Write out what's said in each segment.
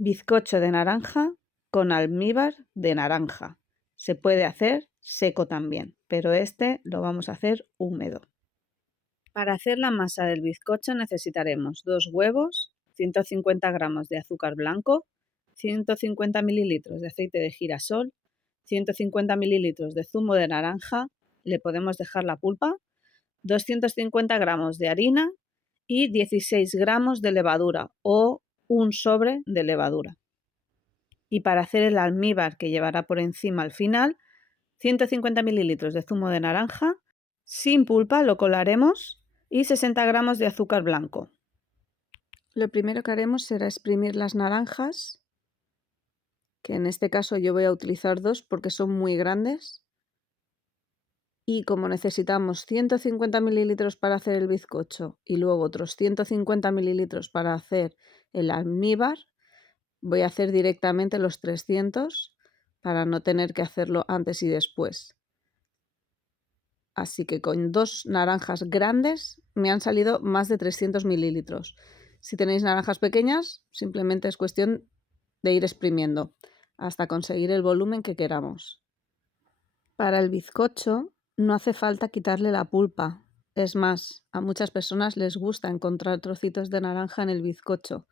Bizcocho de naranja con almíbar de naranja. Se puede hacer seco también, pero este lo vamos a hacer húmedo. Para hacer la masa del bizcocho necesitaremos 2 huevos, 150 gramos de azúcar blanco, 150 mililitros de aceite de girasol, 150 mililitros de zumo de naranja, le podemos dejar la pulpa, 250 gramos de harina y 16 gramos de levadura o un sobre de levadura. Y para hacer el almíbar que llevará por encima al final, 150 mililitros de zumo de naranja, sin pulpa lo colaremos y 60 gramos de azúcar blanco. Lo primero que haremos será exprimir las naranjas, que en este caso yo voy a utilizar 2 porque son muy grandes. Y como necesitamos 150 mililitros para hacer el bizcocho y luego otros 150 mililitros para hacer el almíbar, voy a hacer directamente los 300 para no tener que hacerlo antes y después. Así que con 2 naranjas grandes me han salido más de 300 mililitros. Si tenéis naranjas pequeñas, simplemente es cuestión de ir exprimiendo hasta conseguir el volumen que queramos. Para el bizcocho no hace falta quitarle la pulpa. Es más, a muchas personas les gusta encontrar trocitos de naranja en el bizcocho,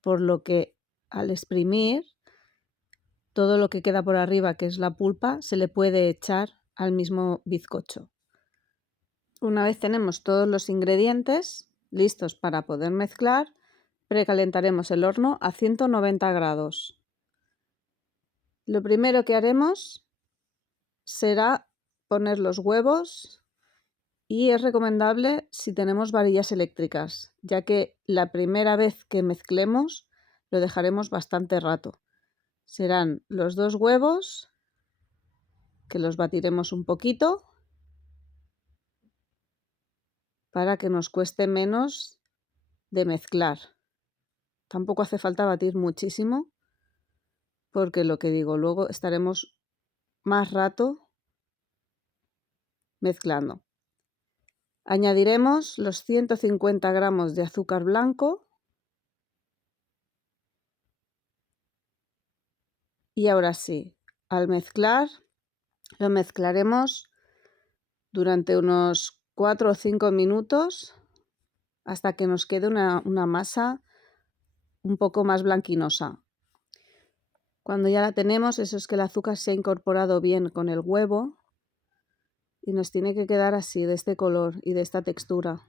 por lo que al exprimir, todo lo que queda por arriba, que es la pulpa, se le puede echar al mismo bizcocho. Una vez tenemos todos los ingredientes listos para poder mezclar, precalentaremos el horno a 190 grados. Lo primero que haremos será poner los huevos y es recomendable si tenemos varillas eléctricas, ya que la primera vez que mezclemos lo dejaremos bastante rato. Serán los 2 huevos, que los batiremos un poquito para que nos cueste menos de mezclar. Tampoco hace falta batir muchísimo, porque lo que digo, luego estaremos más rato mezclando. Añadiremos los 150 gramos de azúcar blanco y ahora sí, al mezclar, lo mezclaremos durante unos 4 o 5 minutos hasta que nos quede una masa un poco más blanquinosa. Cuando ya la tenemos, eso es que el azúcar se ha incorporado bien con el huevo y nos tiene que quedar así, de este color y de esta textura.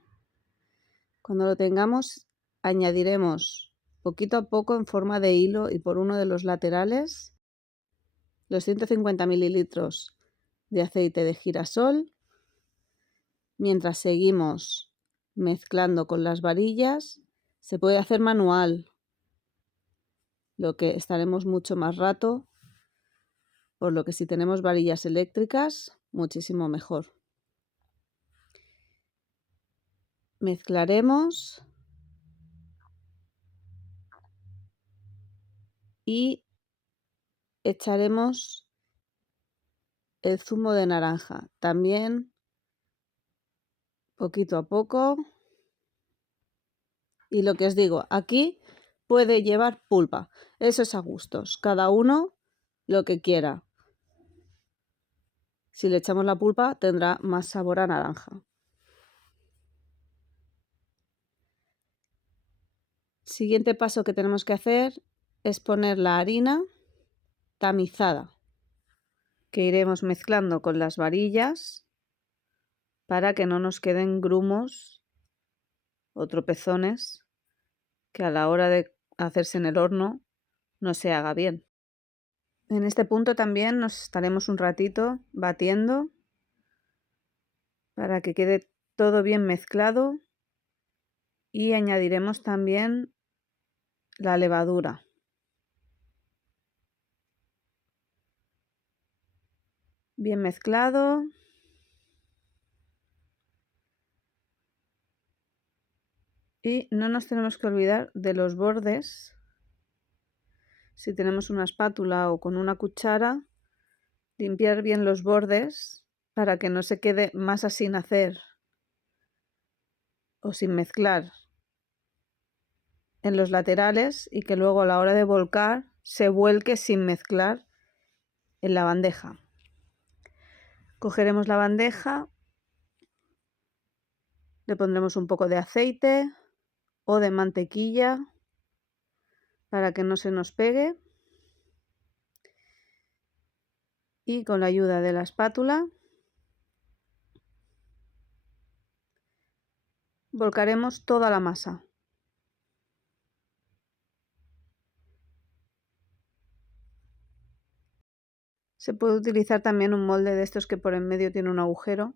Cuando lo tengamos, añadiremos poquito a poco en forma de hilo y por uno de los laterales los 150 mililitros de aceite de girasol, mientras seguimos mezclando con las varillas. Se puede hacer manual, lo que estaremos mucho más rato, por lo que si tenemos varillas eléctricas, muchísimo mejor. Mezclaremos y echaremos el zumo de naranja, también poquito a poco. Y lo que os digo, aquí puede llevar pulpa, eso es a gustos, cada uno lo que quiera. Si le echamos la pulpa tendrá más sabor a naranja. Siguiente paso que tenemos que hacer es poner la harina tamizada, que iremos mezclando con las varillas para que no nos queden grumos o tropezones que a la hora de hacerse en el horno no se haga bien. En este punto también nos estaremos un ratito batiendo para que quede todo bien mezclado y añadiremos también la levadura. Bien mezclado. Y no nos tenemos que olvidar de los bordes. Si tenemos una espátula o con una cuchara, limpiar bien los bordes para que no se quede masa sin hacer o sin mezclar en los laterales y que luego a la hora de volcar se vuelque sin mezclar en la bandeja. Cogeremos la bandeja, le pondremos un poco de aceite o de mantequilla para que no se nos pegue y con la ayuda de la espátula volcaremos toda la masa. Se puede utilizar también un molde de estos que por en medio tiene un agujero,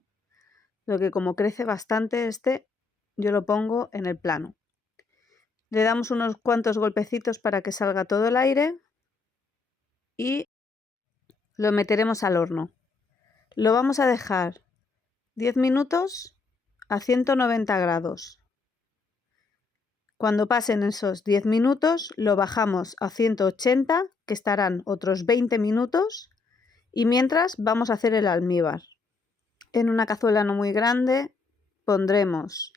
lo que como crece bastante yo lo pongo en el plano. Le damos unos cuantos golpecitos para que salga todo el aire y lo meteremos al horno. Lo vamos a dejar 10 minutos a 190 grados. Cuando pasen esos 10 minutos lo bajamos a 180, que estarán otros 20 minutos, y mientras vamos a hacer el almíbar. En una cazuela no muy grande pondremos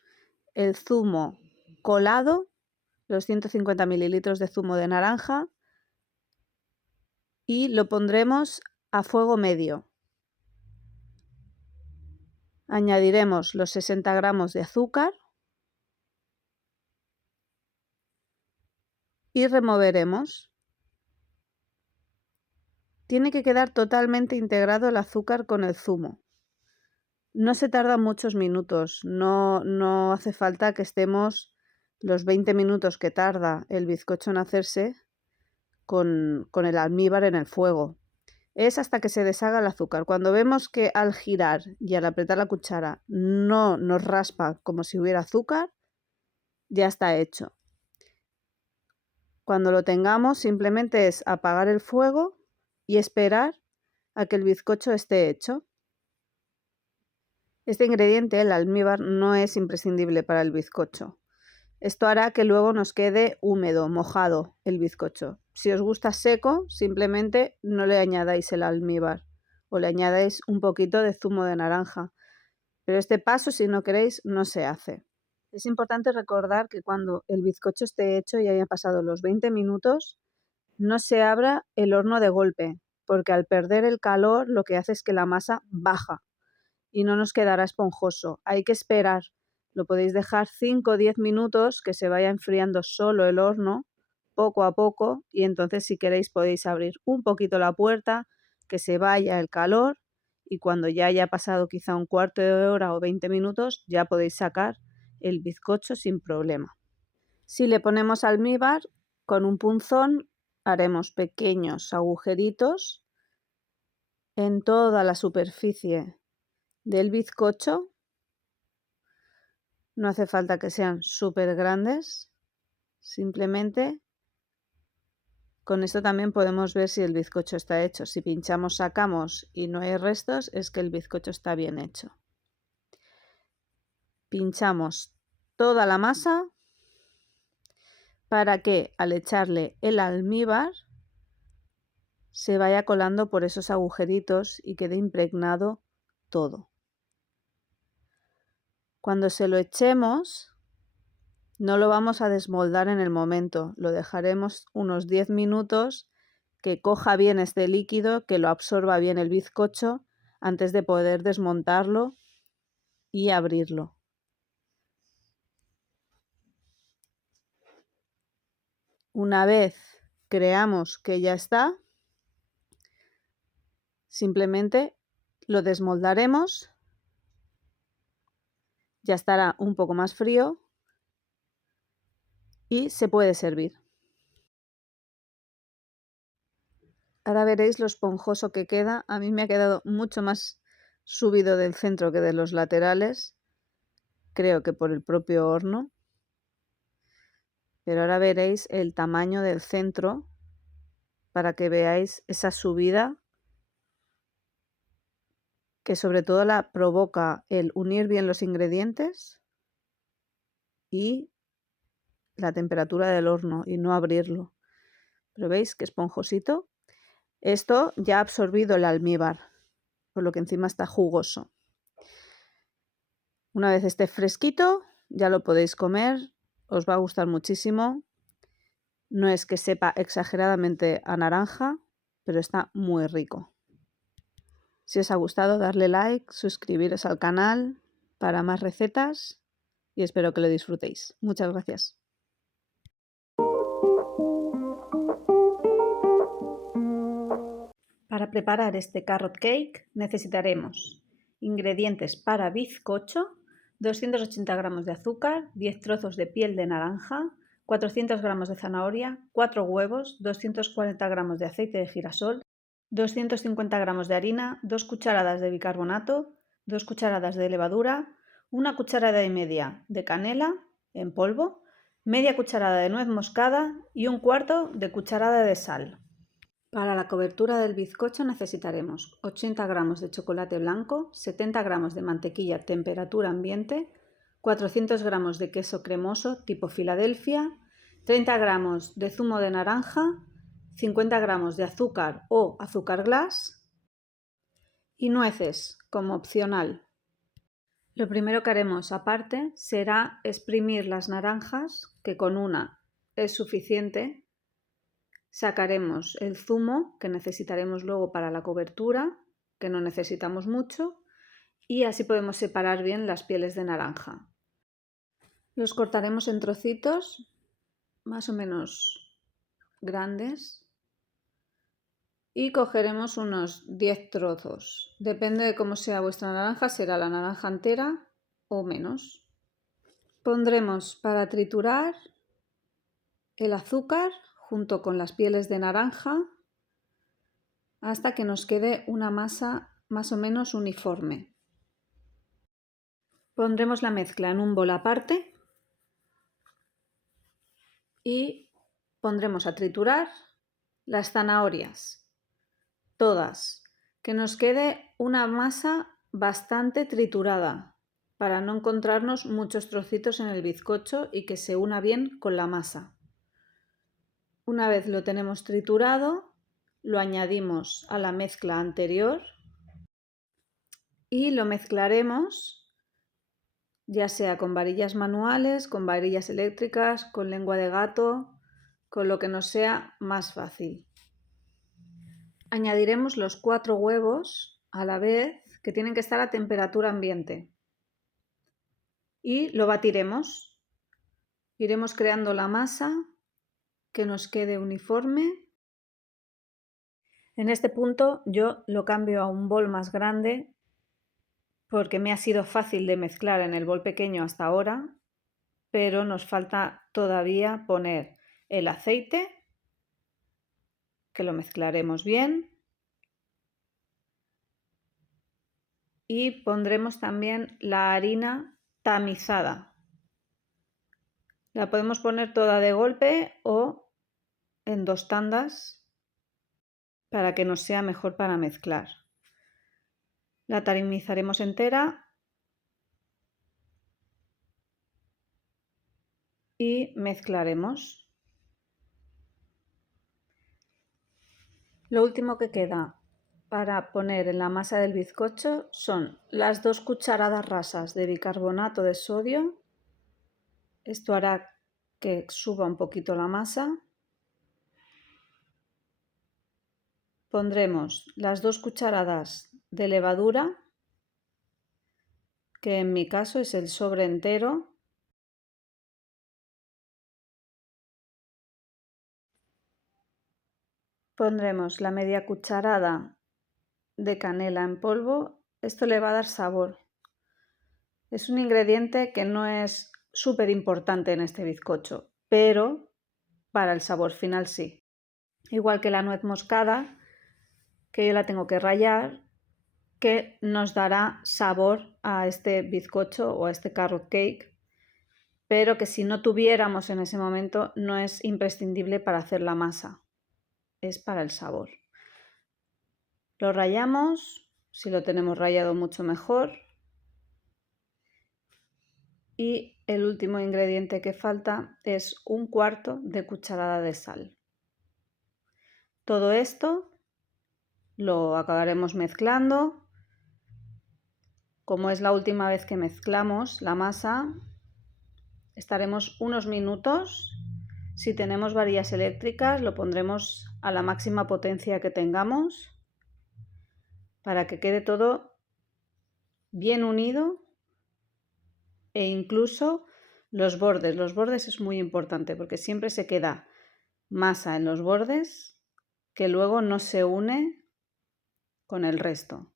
el zumo colado, los 150 mililitros de zumo de naranja, y lo pondremos a fuego medio. Añadiremos los 60 gramos de azúcar y removeremos. Tiene que quedar totalmente integrado el azúcar con el zumo. No se tarda muchos minutos, no hace falta que estemos los 20 minutos que tarda el bizcocho en hacerse con el almíbar en el fuego. Es hasta que se deshaga el azúcar. Cuando vemos que al girar y al apretar la cuchara no nos raspa como si hubiera azúcar, ya está hecho. Cuando lo tengamos, simplemente es apagar el fuego y esperar a que el bizcocho esté hecho. Este ingrediente, el almíbar, no es imprescindible para el bizcocho. Esto hará que luego nos quede húmedo, mojado el bizcocho. Si os gusta seco, simplemente no le añadáis el almíbar o le añadáis un poquito de zumo de naranja. Pero este paso, si no queréis, no se hace. Es importante recordar que cuando el bizcocho esté hecho y haya pasado los 20 minutos, no se abra el horno de golpe, porque al perder el calor lo que hace es que la masa baja y no nos quedará esponjoso. Hay que esperar. Lo podéis dejar 5 o 10 minutos que se vaya enfriando solo el horno, poco a poco, y entonces si queréis podéis abrir un poquito la puerta, que se vaya el calor, y cuando ya haya pasado quizá un cuarto de hora o 20 minutos, ya podéis sacar el bizcocho sin problema. Si le ponemos almíbar, con un punzón haremos pequeños agujeritos en toda la superficie del bizcocho. No hace falta que sean súper grandes, simplemente con esto también podemos ver si el bizcocho está hecho. Si pinchamos, sacamos y no hay restos, es que el bizcocho está bien hecho. Pinchamos toda la masa para que al echarle el almíbar se vaya colando por esos agujeritos y quede impregnado todo. Cuando se lo echemos, no lo vamos a desmoldar en el momento, lo dejaremos unos 10 minutos que coja bien este líquido, que lo absorba bien el bizcocho antes de poder desmontarlo y abrirlo. Una vez creamos que ya está, simplemente lo desmoldaremos, ya estará un poco más frío y se puede servir. Ahora veréis lo esponjoso que queda. A mí me ha quedado mucho más subido del centro que de los laterales, creo que por el propio horno. Pero ahora veréis el tamaño del centro para que veáis esa subida que sobre todo la provoca el unir bien los ingredientes y la temperatura del horno y no abrirlo. Pero veis qué esponjosito. Esto ya ha absorbido el almíbar, por lo que encima está jugoso. Una vez esté fresquito, ya lo podéis comer, os va a gustar muchísimo No es que sepa exageradamente a naranja, pero está muy rico. Si os ha gustado, darle like, suscribiros al canal para más recetas y espero que lo disfrutéis. Muchas gracias. Para preparar este carrot cake necesitaremos ingredientes para bizcocho: 280 gramos de azúcar, 10 trozos de piel de naranja, 400 gramos de zanahoria, 4 huevos, 240 gramos de aceite de girasol, 250 gramos de harina, 2 cucharadas de bicarbonato, 2 cucharadas de levadura, 1 cucharada y media de canela en polvo, media cucharada de nuez moscada y 1/4 de cucharada de sal. Para la cobertura del bizcocho necesitaremos 80 gramos de chocolate blanco, 70 gramos de mantequilla a temperatura ambiente, 400 gramos de queso cremoso tipo Filadelfia, 30 gramos de zumo de naranja, 50 gramos de azúcar o azúcar glass y nueces como opcional. Lo primero que haremos aparte será exprimir las naranjas, que con una es suficiente. Sacaremos el zumo que necesitaremos luego para la cobertura, que no necesitamos mucho, y así podemos separar bien las pieles de naranja. Los cortaremos en trocitos más o menos grandes y cogeremos unos 10 trozos. Depende de cómo sea vuestra naranja, será la naranja entera o menos. Pondremos para triturar el azúcar junto con las pieles de naranja hasta que nos quede una masa más o menos uniforme. Pondremos la mezcla en un bol aparte y pondremos a triturar las zanahorias, todas, que nos quede una masa bastante triturada para no encontrarnos muchos trocitos en el bizcocho y que se una bien con la masa. Una vez lo tenemos triturado, lo añadimos a la mezcla anterior y lo mezclaremos ya sea con varillas manuales, con varillas eléctricas, con lengua de gato, con lo que nos sea más fácil. Añadiremos los 4 huevos a la vez, que tienen que estar a temperatura ambiente, y lo batiremos. Iremos creando la masa que nos quede uniforme. En este punto yo lo cambio a un bol más grande porque me ha sido fácil de mezclar en el bol pequeño hasta ahora, pero nos falta todavía poner el aceite, que lo mezclaremos bien, y pondremos también la harina tamizada. La podemos poner toda de golpe o en 2 tandas para que nos sea mejor para mezclar. La tamizaremos entera y mezclaremos. Lo último que queda para poner en la masa del bizcocho son las 2 cucharadas rasas de bicarbonato de sodio. Esto hará que suba un poquito la masa. Pondremos las 2 cucharadas de levadura, que en mi caso es el sobre entero. Pondremos la media cucharada de canela en polvo. Esto le va a dar sabor. Es un ingrediente que no es súper importante en este bizcocho, pero para el sabor final sí. Igual que la nuez moscada, que yo la tengo que rallar, que nos dará sabor a este bizcocho o a este carrot cake, pero que si no tuviéramos en ese momento no es imprescindible para hacer la masa, es para el sabor. Lo rallamos, si lo tenemos rallado mucho mejor. Y el último ingrediente que falta es 1/4 de cucharada de sal. Todo esto lo acabaremos mezclando. Como es la última vez que mezclamos la masa, estaremos unos minutos Si tenemos varillas eléctricas, lo pondremos a la máxima potencia que tengamos para que quede todo bien unido e incluso los bordes. Los bordes es muy importante porque siempre se queda masa en los bordes que luego no se une con el resto.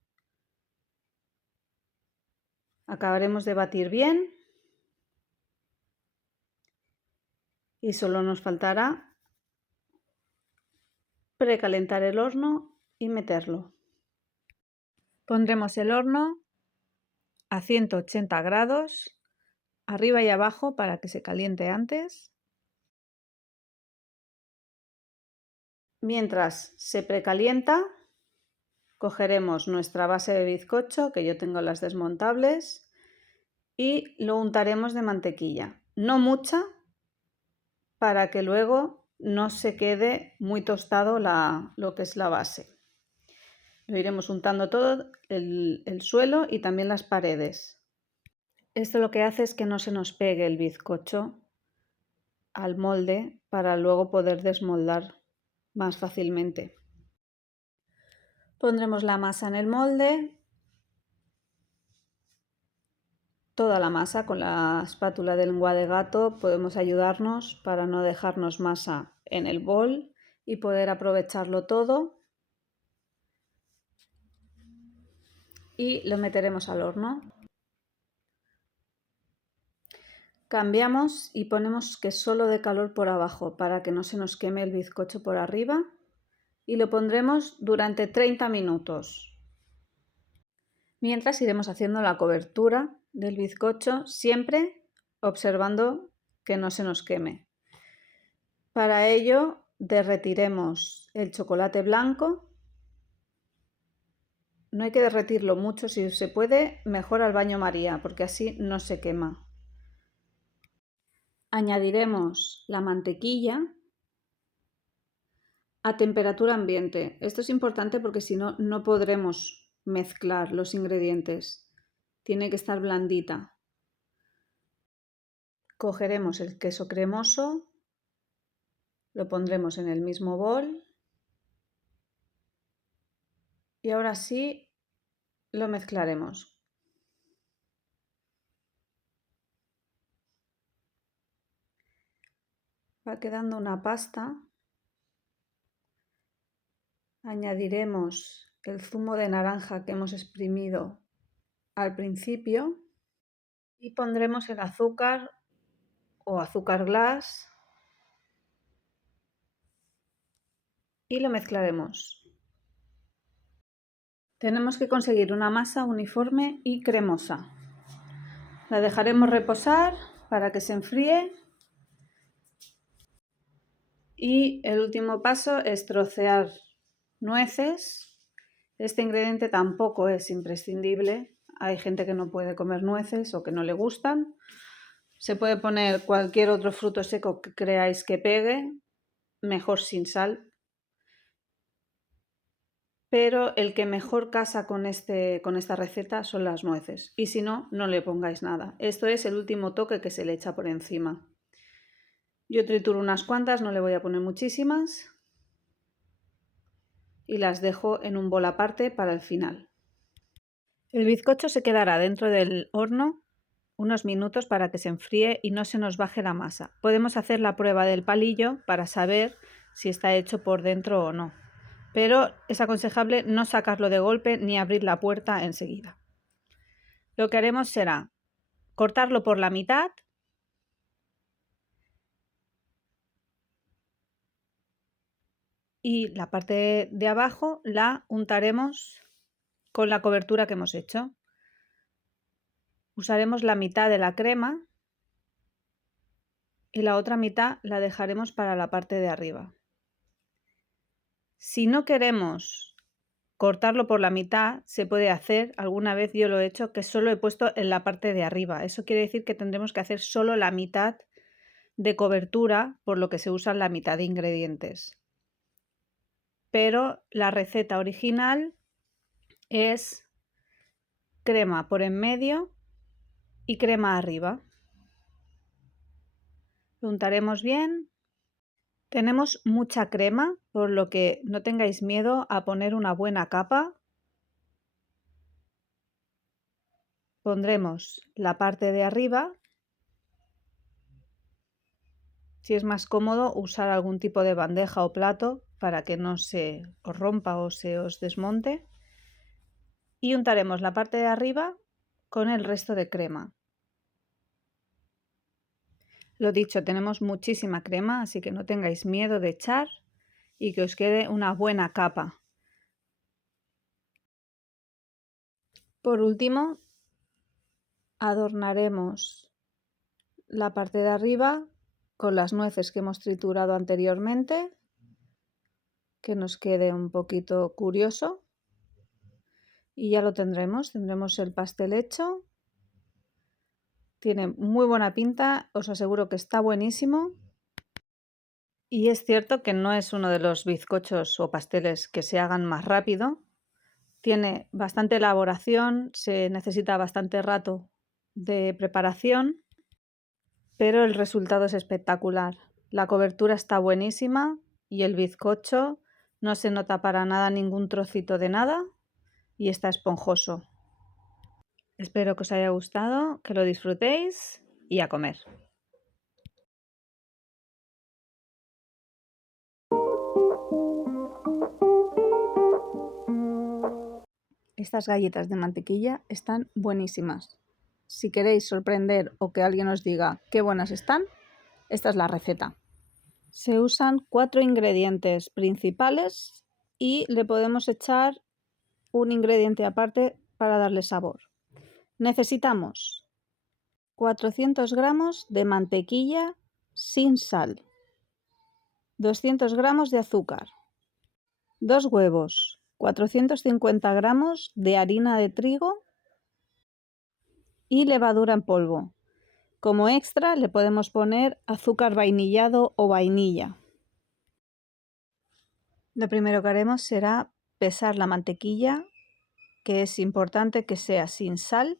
Acabaremos de batir bien y solo nos faltará precalentar el horno y meterlo. Pondremos el horno a 180 grados, arriba y abajo para que se caliente antes. Mientras se precalienta, cogeremos nuestra base de bizcocho, que yo tengo las desmontables, y lo untaremos de mantequilla. No mucha, para que luego no se quede muy tostado lo que es la base. Lo iremos untando todo, el suelo y también las paredes. Esto lo que hace es que no se nos pegue el bizcocho al molde para luego poder desmoldar más fácilmente. Pondremos la masa en el molde, toda la masa. Con la espátula de lengua de gato podemos ayudarnos para no dejarnos masa en el bol y poder aprovecharlo todo. Y lo meteremos al horno. Cambiamos y ponemos que solo dé calor por abajo para que no se nos queme el bizcocho por arriba y lo pondremos durante 30 minutos. Mientras iremos haciendo la cobertura del bizcocho, siempre observando que no se nos queme. Para ello derretiremos el chocolate blanco. No hay que derretirlo mucho, si se puede, mejor al baño María, porque así no se quema. Añadiremos la mantequilla a temperatura ambiente. Esto es importante porque si no, no podremos mezclar los ingredientes. Tiene que estar blandita. Cogeremos el queso cremoso, lo pondremos en el mismo bol y ahora sí lo mezclaremos. Va quedando una pasta. Añadiremos el zumo de naranja que hemos exprimido al principio y pondremos el azúcar o azúcar glass y lo mezclaremos. Tenemos que conseguir una masa uniforme y cremosa. La dejaremos reposar para que se enfríe y el último paso es trocear nueces. Este ingrediente tampoco es imprescindible. Hay gente que no puede comer nueces o que no le gustan. Se puede poner cualquier otro fruto seco que creáis que pegue, mejor sin sal. Pero el que mejor casa con esta receta son las nueces. Y si no, no le pongáis nada. Esto es el último toque que se le echa por encima. Yo trituro unas cuantas, no le voy a poner muchísimas. Y las dejo en un bol aparte para el final. El bizcocho se quedará dentro del horno unos minutos para que se enfríe y no se nos baje la masa. Podemos hacer la prueba del palillo para saber si está hecho por dentro o no. Pero es aconsejable no sacarlo de golpe ni abrir la puerta enseguida. Lo que haremos será cortarlo por la mitad y la parte de abajo la untaremos con la cobertura que hemos hecho. Usaremos la mitad de la crema y la otra mitad la dejaremos para la parte de arriba. Si no queremos cortarlo por la mitad, se puede hacer, alguna vez yo lo he hecho, que solo he puesto en la parte de arriba. Eso quiere decir que tendremos que hacer solo la mitad de cobertura, por lo que se usan la mitad de ingredientes. Pero la receta original es crema por en medio y crema arriba. Lo untaremos bien Tenemos mucha crema, por lo que no tengáis miedo a poner una buena capa. Pondremos la parte de arriba. Si es más cómodo, usar algún tipo de bandeja o plato para que no se os rompa o se os desmonte. Y untaremos la parte de arriba con el resto de crema. Lo dicho, tenemos muchísima crema, así que no tengáis miedo de echar y que os quede una buena capa. Por último, adornaremos la parte de arriba con las nueces que hemos triturado anteriormente, que nos quede un poquito curioso. Y ya lo tendremos el pastel hecho. Tiene muy buena pinta, os aseguro que está buenísimo. Y es cierto que no es uno de los bizcochos o pasteles que se hagan más rápido. Tiene bastante elaboración, se necesita bastante rato de preparación, pero el resultado es espectacular. La cobertura está buenísima y el bizcocho no se nota para nada ningún trocito de nada y está esponjoso. Espero que os haya gustado, que lo disfrutéis y a comer. Estas galletas de mantequilla están buenísimas. Si queréis sorprender o que alguien os diga qué buenas están, esta es la receta. Se usan 4 ingredientes principales y le podemos echar un ingrediente aparte para darle sabor. Necesitamos 400 gramos de mantequilla sin sal, 200 gramos de azúcar, 2 huevos, 450 gramos de harina de trigo y levadura en polvo. Como extra le podemos poner azúcar vainillado o vainilla. Lo primero que haremos será pesar la mantequilla, que es importante que sea sin sal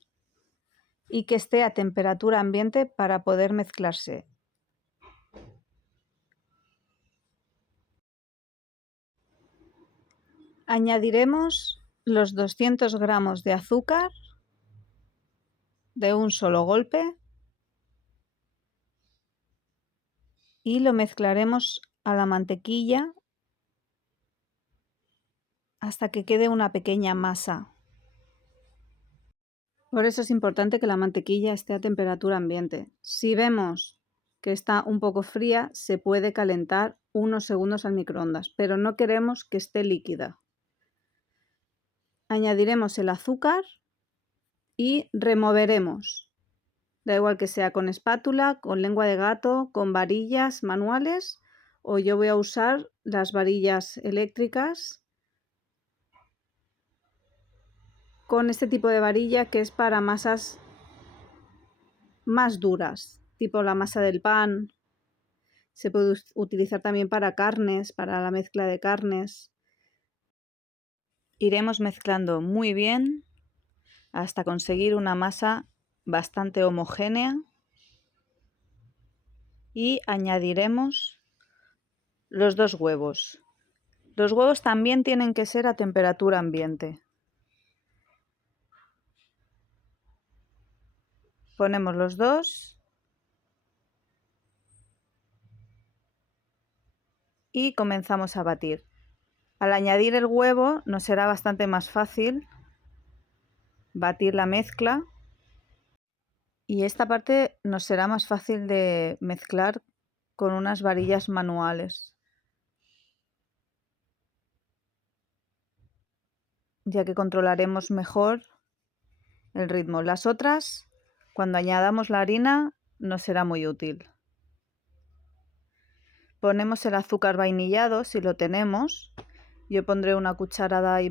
y que esté a temperatura ambiente para poder mezclarse. Añadiremos los 200 gramos de azúcar de un solo golpe y lo mezclaremos a la mantequilla hasta que quede una pequeña masa. Por eso es importante que la mantequilla esté a temperatura ambiente. Si vemos que está un poco fría, se puede calentar unos segundos al microondas, pero no queremos que esté líquida. Añadiremos el azúcar y removeremos. Da igual que sea con espátula, con lengua de gato, con varillas manuales o yo voy a usar las varillas eléctricas con este tipo de varilla que es para masas más duras, tipo la masa del pan. Se puede utilizar también para carnes, para la mezcla de carnes. Iremos mezclando muy bien hasta conseguir una masa bastante homogénea y añadiremos los 2 huevos. Los huevos también tienen que ser a temperatura ambiente. Ponemos los 2 y comenzamos a batir. Al añadir el huevo nos será bastante más fácil batir la mezcla y esta parte nos será más fácil de mezclar con unas varillas manuales, ya que controlaremos mejor el ritmo. Las otras, cuando añadamos la harina, nos será muy útil. Ponemos el azúcar vainillado si lo tenemos. Yo pondré 1,5 cucharadas.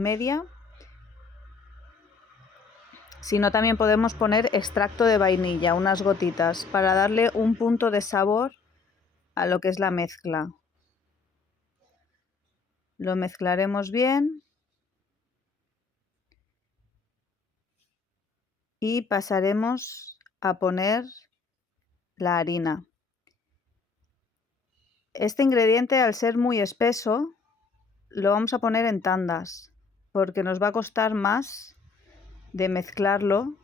Si no, también podemos poner extracto de vainilla, unas gotitas, para darle un punto de sabor a lo que es la mezcla. Lo mezclaremos bien y pasaremos a poner la harina. Este ingrediente, al ser muy espeso, lo vamos a poner en tandas, porque nos va a costar más de mezclarlo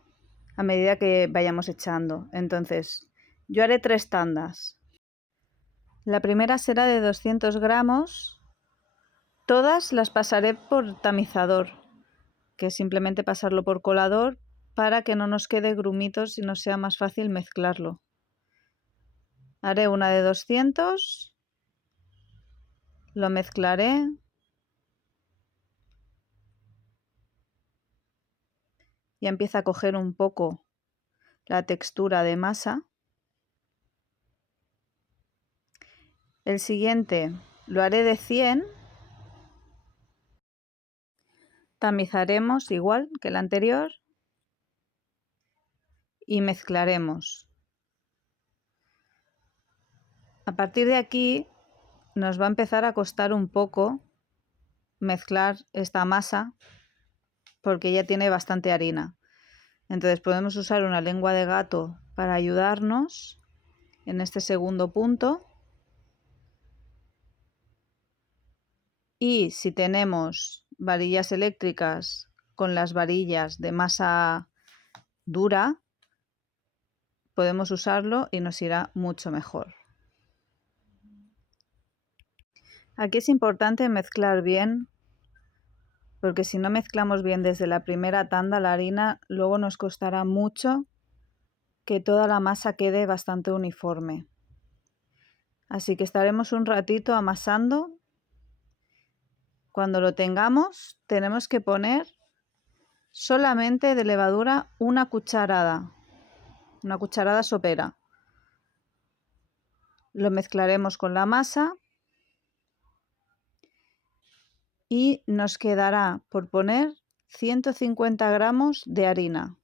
a medida que vayamos echando. Entonces, yo haré 3 tandas. La primera será de 200 gramos. Todas las pasaré por tamizador, que es simplemente pasarlo por colador para que no nos quede grumitos y nos sea más fácil mezclarlo. Haré una de 200, lo mezclaré. Ya empieza a coger un poco la textura de masa. El siguiente lo haré de 100. Tamizaremos igual que el anterior y mezclaremos. A partir de aquí nos va a empezar a costar un poco mezclar esta masa porque ya tiene bastante harina. Entonces podemos usar una lengua de gato para ayudarnos en este segundo punto. Y si tenemos varillas eléctricas con las varillas de masa dura, podemos usarlo y nos irá mucho mejor. Aquí es importante mezclar bien, porque si no mezclamos bien desde la primera tanda la harina, luego nos costará mucho que toda la masa quede bastante uniforme. Así que estaremos un ratito amasando. Cuando lo tengamos, tenemos que poner solamente de levadura una cucharada sopera. Lo mezclaremos con la masa y nos quedará por poner 150 gramos de harina.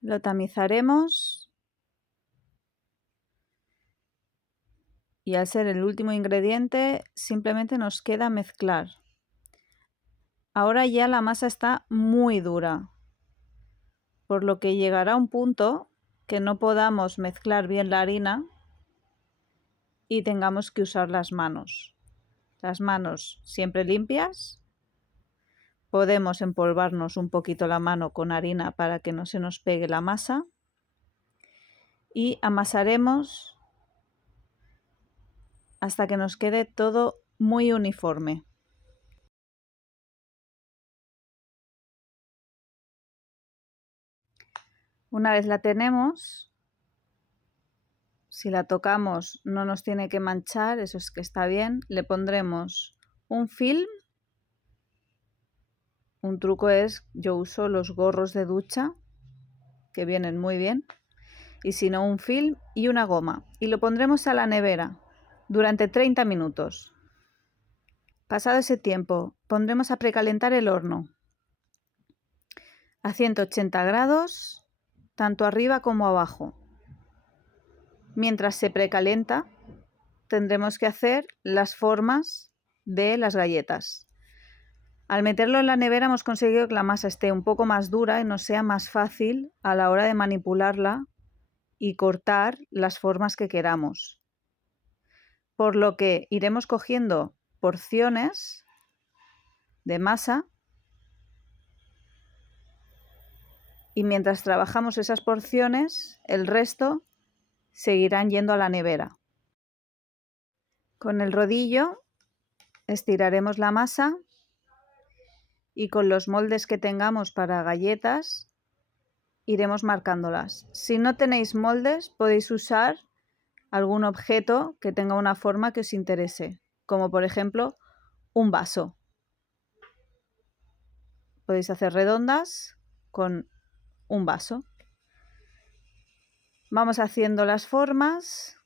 Lo tamizaremos y al ser el último ingrediente simplemente nos queda mezclar. Ahora ya la masa está muy dura, por lo que llegará un punto que no podamos mezclar bien la harina y tengamos que usar las manos. Las manos siempre limpias. Podemos empolvarnos un poquito la mano con harina para que no se nos pegue la masa. Y amasaremos hasta que nos quede todo muy uniforme. Una vez la tenemos, si la tocamos no nos tiene que manchar, eso es que está bien. Le pondremos un film. Un truco es, yo uso los gorros de ducha, que vienen muy bien. Y si no, un film y una goma. Y lo pondremos a la nevera durante 30 minutos. Pasado ese tiempo, pondremos a precalentar el horno a 180 grados, tanto arriba como abajo. Mientras se precalenta, tendremos que hacer las formas de las galletas. Al meterlo en la nevera hemos conseguido que la masa esté un poco más dura y nos sea más fácil a la hora de manipularla y cortar las formas que queramos. Por lo que iremos cogiendo porciones de masa y mientras trabajamos esas porciones, el resto seguirán yendo a la nevera. Con el rodillo estiraremos la masa y con los moldes que tengamos para galletas iremos marcándolas. Si no tenéis moldes, podéis usar algún objeto que tenga una forma que os interese, como por ejemplo un vaso. Podéis hacer redondas con un vaso. Vamos haciendo las formas.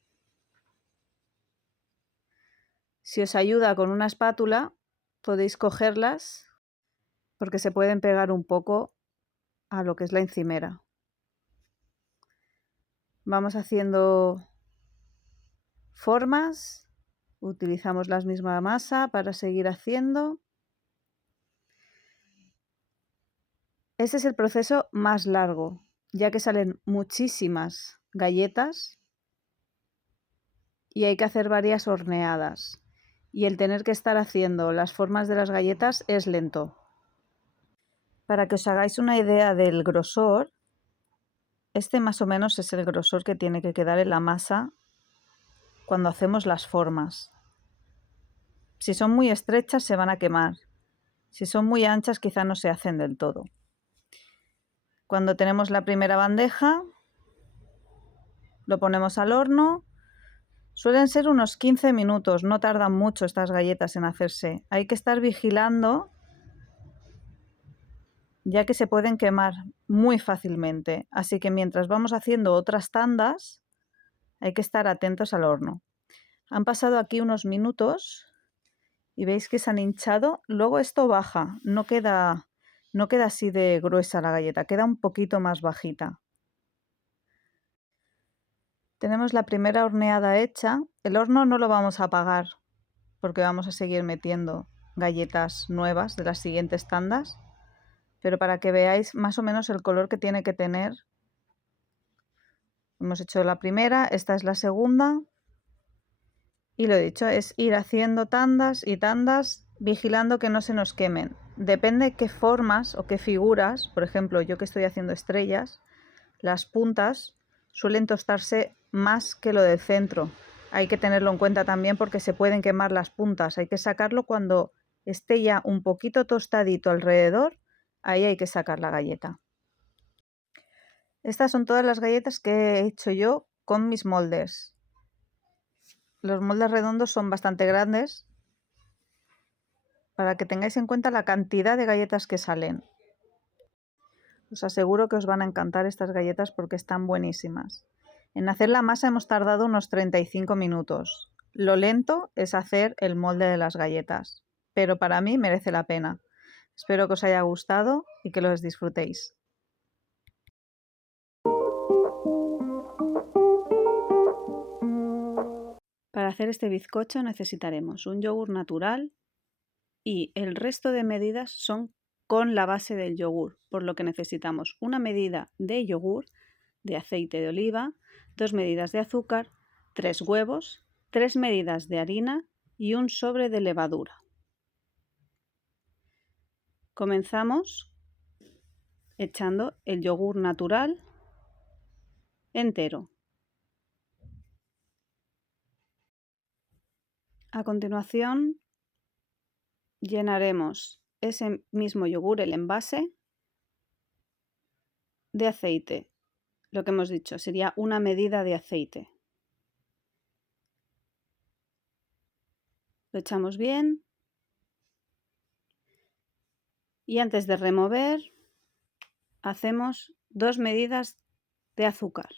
Si os ayuda con una espátula, podéis cogerlas porque se pueden pegar un poco a lo que es la encimera. Vamos haciendo formas, utilizamos la misma masa para seguir haciendo. Este es el proceso más largo, ya que salen muchísimas galletas y hay que hacer varias horneadas. Y el tener que estar haciendo las formas de las galletas es lento. Para que os hagáis una idea del grosor, este más o menos es el grosor que tiene que quedar en la masa cuando hacemos las formas. Si son muy estrechas se van a quemar. Si son muy anchas quizá no se hacen del todo. Cuando tenemos la primera bandeja, lo ponemos al horno. Suelen ser unos 15 minutos, no tardan mucho estas galletas en hacerse. Hay que estar vigilando, ya que se pueden quemar muy fácilmente. Así que mientras vamos haciendo otras tandas, hay que estar atentos al horno. Han pasado aquí unos minutos y veis que se han hinchado. Luego esto baja, no queda así de gruesa la galleta, queda un poquito más bajita. Tenemos la primera horneada hecha. El horno no lo vamos a apagar porque vamos a seguir metiendo galletas nuevas de las siguientes tandas, pero para que veáis más o menos el color que tiene que tener. Hemos hecho la primera, esta es la segunda y lo dicho, es ir haciendo tandas y tandas vigilando que no se nos quemen. Depende qué formas o qué figuras, por ejemplo yo que estoy haciendo estrellas, las puntas suelen tostarse más que lo del centro. Hay que tenerlo en cuenta también porque se pueden quemar las puntas. Hay que sacarlo cuando esté ya un poquito tostadito alrededor. Ahí hay que sacar la galleta. Estas son todas las galletas que he hecho yo con mis moldes. Los moldes redondos son bastante grandes para que tengáis en cuenta la cantidad de galletas que salen. Os aseguro que os van a encantar estas galletas porque están buenísimas. En hacer la masa hemos tardado unos 35 minutos. Lo lento es hacer el molde de las galletas, pero para mí merece la pena. Espero que os haya gustado y que los disfrutéis. Para hacer este bizcocho necesitaremos un yogur natural y el resto de medidas son con la base del yogur, por lo que necesitamos una medida de yogur, de aceite de oliva, 2 medidas de azúcar, 3 huevos, 3 medidas de harina y un sobre de levadura. Comenzamos echando el yogur natural entero. A continuación llenaremos ese mismo yogur, el envase, de aceite. Lo que hemos dicho sería una medida de aceite. Lo echamos bien y antes de remover hacemos 2 medidas de azúcar.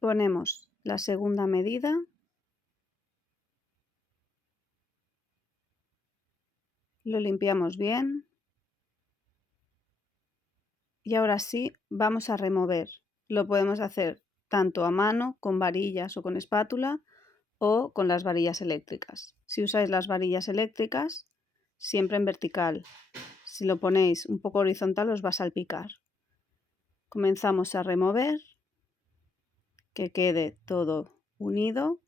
Ponemos la segunda medida, lo limpiamos bien y ahora sí vamos a remover. Lo podemos hacer tanto a mano, con varillas o con espátula, o con las varillas eléctricas. Si usáis las varillas eléctricas, siempre en vertical. Si lo ponéis un poco horizontal os va a salpicar. Comenzamos a remover, que quede todo unido.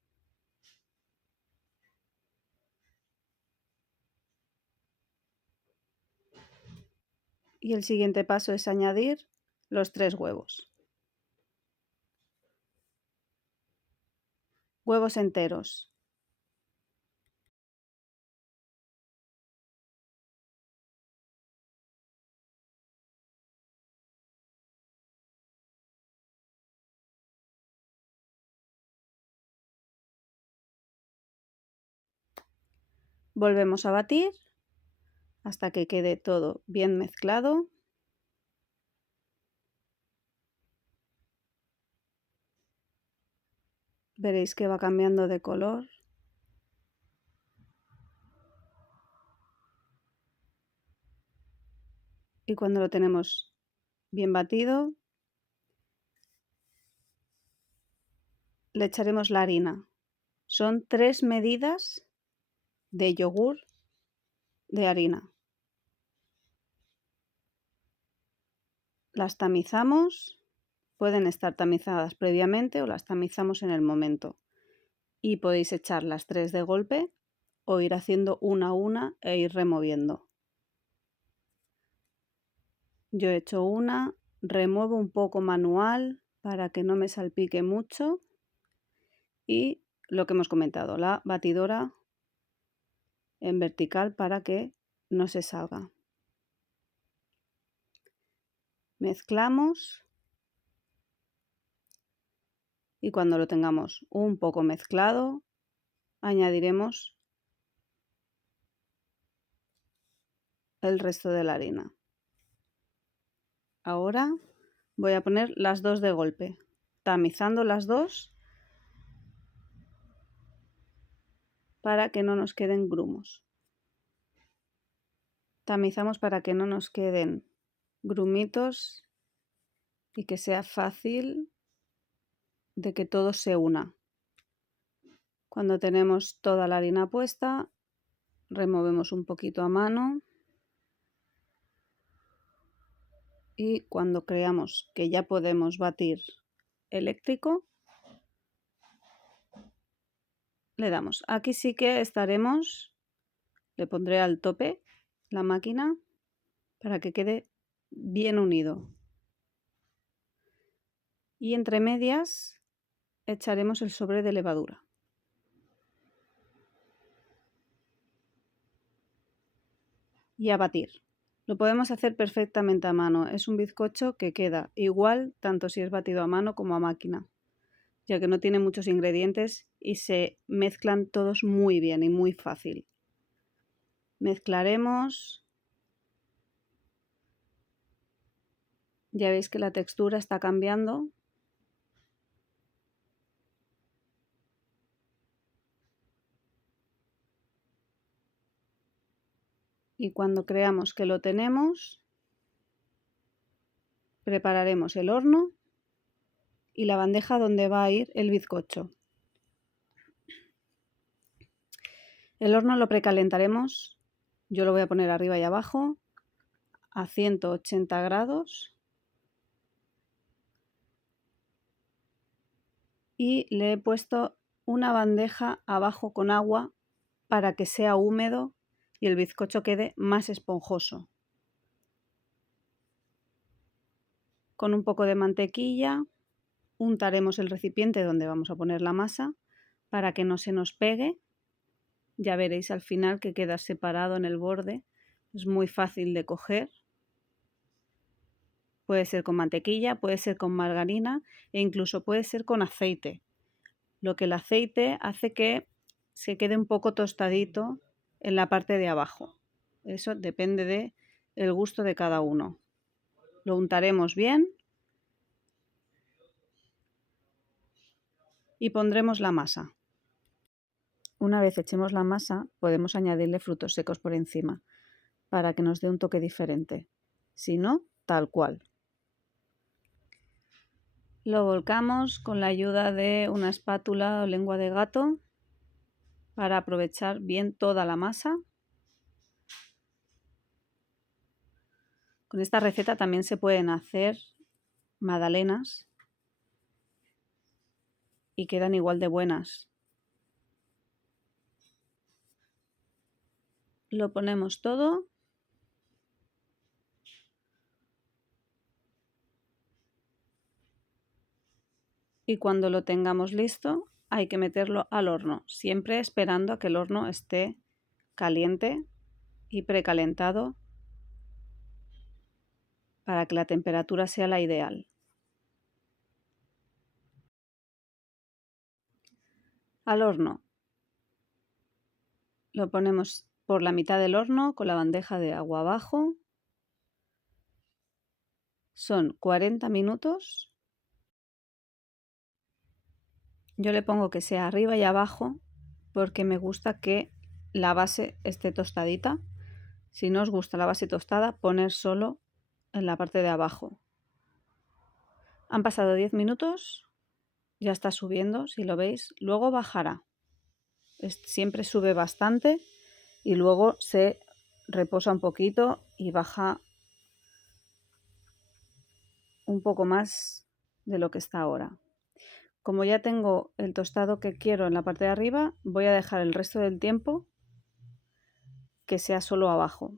Y el siguiente paso es añadir los 3 huevos. Huevos enteros. Volvemos a batir hasta que quede todo bien mezclado. Veréis que va cambiando de color. Y cuando lo tenemos bien batido, le echaremos la harina. Son 3 medidas de yogur de harina. Las tamizamos, pueden estar tamizadas previamente o las tamizamos en el momento. Y podéis echar las 3 de golpe o ir haciendo una a una e ir removiendo. Yo he hecho una, remuevo un poco manual para que no me salpique mucho y lo que hemos comentado, la batidora en vertical para que no se salga. Mezclamos y cuando lo tengamos un poco mezclado añadiremos el resto de la harina. Ahora voy a poner las 2 de golpe, tamizando las 2 para que no nos queden grumos. Tamizamos para que no nos queden grumitos y que sea fácil de que todo se una. Cuando tenemos toda la harina puesta, removemos un poquito a mano y cuando creamos que ya podemos batir eléctrico, le damos. Aquí sí que estaremos, le pondré al tope la máquina para que quede bien unido. Y entre medias echaremos el sobre de levadura. Y a batir. Lo podemos hacer perfectamente a mano. Es un bizcocho que queda igual tanto si es batido a mano como a máquina, ya que no tiene muchos ingredientes y se mezclan todos muy bien y muy fácil. Mezclaremos. Ya veis que la textura está cambiando. Y cuando creamos que lo tenemos, prepararemos el horno y la bandeja donde va a ir el bizcocho. El horno lo precalentaremos, yo lo voy a poner arriba y abajo, a 180 grados. Y le he puesto una bandeja abajo con agua para que sea húmedo y el bizcocho quede más esponjoso. Con un poco de mantequilla untaremos el recipiente donde vamos a poner la masa para que no se nos pegue. Ya veréis al final que queda separado en el borde. Es muy fácil de coger. Puede ser con mantequilla, puede ser con margarina e incluso puede ser con aceite. Lo que el aceite hace que se quede un poco tostadito en la parte de abajo. Eso depende del gusto de cada uno. Lo untaremos bien y pondremos la masa. Una vez echemos la masa, podemos añadirle frutos secos por encima para que nos dé un toque diferente. Si no, tal cual. Lo volcamos con la ayuda de una espátula o lengua de gato para aprovechar bien toda la masa. Con esta receta también se pueden hacer magdalenas y quedan igual de buenas. Lo ponemos todo. Y cuando lo tengamos listo, hay que meterlo al horno, siempre esperando a que el horno esté caliente y precalentado para que la temperatura sea la ideal. Al horno. Lo ponemos por la mitad del horno con la bandeja de agua abajo. Son 40 minutos. Yo le pongo que sea arriba y abajo porque me gusta que la base esté tostadita. Si no os gusta la base tostada, poner solo en la parte de abajo. Han pasado 10 minutos, ya está subiendo, si lo veis, luego bajará. Siempre sube bastante y luego se reposa un poquito y baja un poco más de lo que está ahora. Como ya tengo el tostado que quiero en la parte de arriba, voy a dejar el resto del tiempo que sea solo abajo.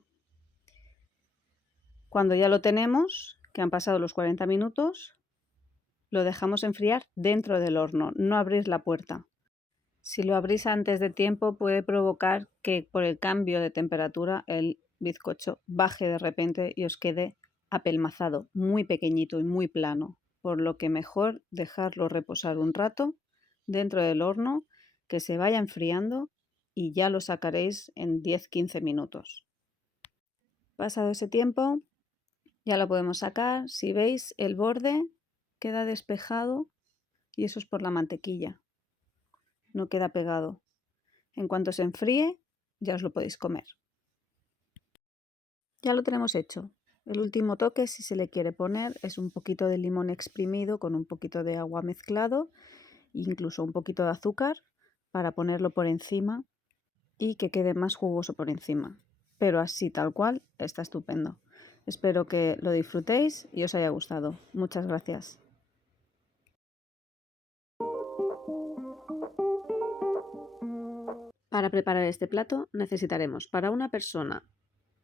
Cuando ya lo tenemos, que han pasado los 40 minutos, lo dejamos enfriar dentro del horno, no abrir la puerta. Si lo abrís antes de tiempo puede provocar que por el cambio de temperatura el bizcocho baje de repente y os quede apelmazado, muy pequeñito y muy plano, por lo que mejor dejarlo reposar un rato dentro del horno, que se vaya enfriando y ya lo sacaréis en 10-15 minutos. Pasado ese tiempo ya lo podemos sacar. Si veis, el borde queda despejado y eso es por la mantequilla, no queda pegado. En cuanto se enfríe ya os lo podéis comer. Ya lo tenemos hecho. El último toque, si se le quiere poner, es un poquito de limón exprimido con un poquito de agua mezclado, incluso un poquito de azúcar para ponerlo por encima y que quede más jugoso por encima. Pero así tal cual está estupendo. Espero que lo disfrutéis y os haya gustado. Muchas gracias. Para preparar este plato necesitaremos para una persona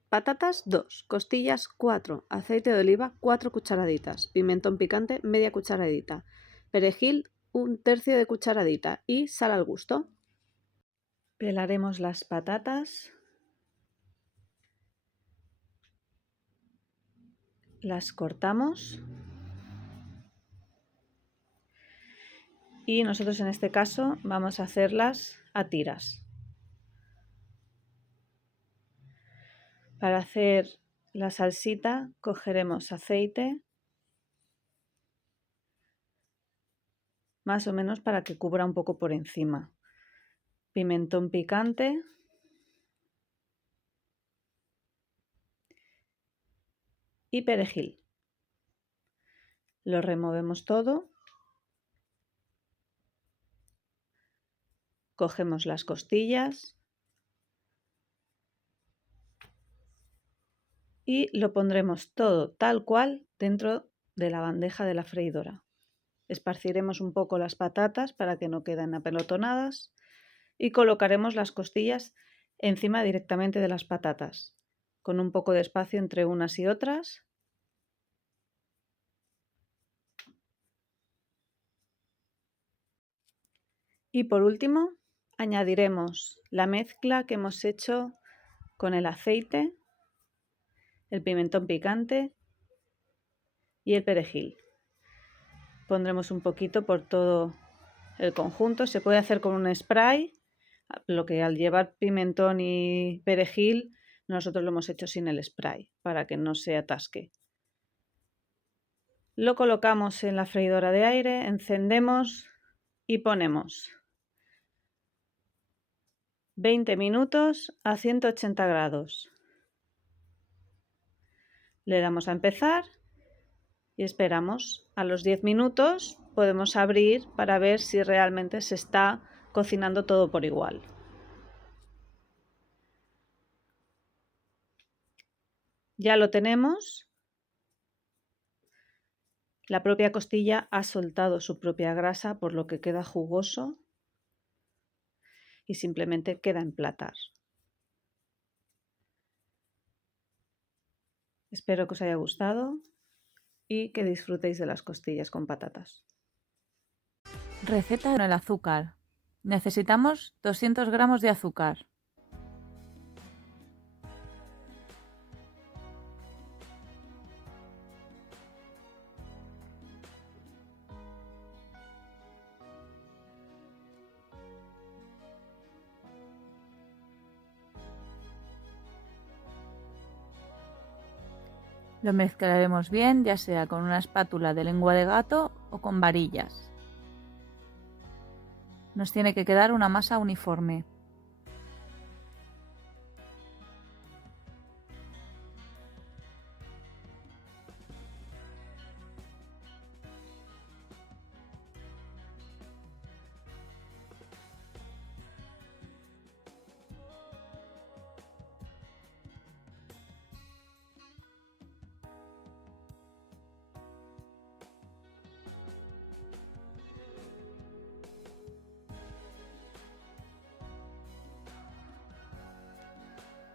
patatas 2, costillas 4, aceite de oliva 4 cucharaditas, pimentón picante media cucharadita, perejil 1/3 de cucharadita y sal al gusto. Pelaremos las patatas, las cortamos y nosotros en este caso vamos a hacerlas a tiras. Para hacer la salsita cogeremos aceite, más o menos para que cubra un poco por encima, pimentón picante y perejil. Lo removemos todo, cogemos las costillas y lo pondremos todo tal cual dentro de la bandeja de la freidora. Esparciremos un poco las patatas para que no queden apelotonadas y colocaremos las costillas encima directamente de las patatas, con un poco de espacio entre unas y otras. Y por último, añadiremos la mezcla que hemos hecho con el aceite, el pimentón picante y el perejil. Pondremos un poquito por todo el conjunto. Se puede hacer con un spray, lo que al llevar pimentón y perejil, nosotros lo hemos hecho sin el spray, para que no se atasque. Lo colocamos en la freidora de aire, encendemos y ponemos 20 minutos a 180 grados. Le damos a empezar y esperamos. A los 10 minutos podemos abrir para ver si realmente se está cocinando todo por igual. Ya lo tenemos. La propia costilla ha soltado su propia grasa, por lo que queda jugoso y simplemente queda emplatar. Espero que os haya gustado y que disfrutéis de las costillas con patatas. Receta con el azúcar. Necesitamos 200 gramos de azúcar, lo mezclaremos bien, ya sea con una espátula de lengua de gato o con varillas. Nos tiene que quedar una masa uniforme.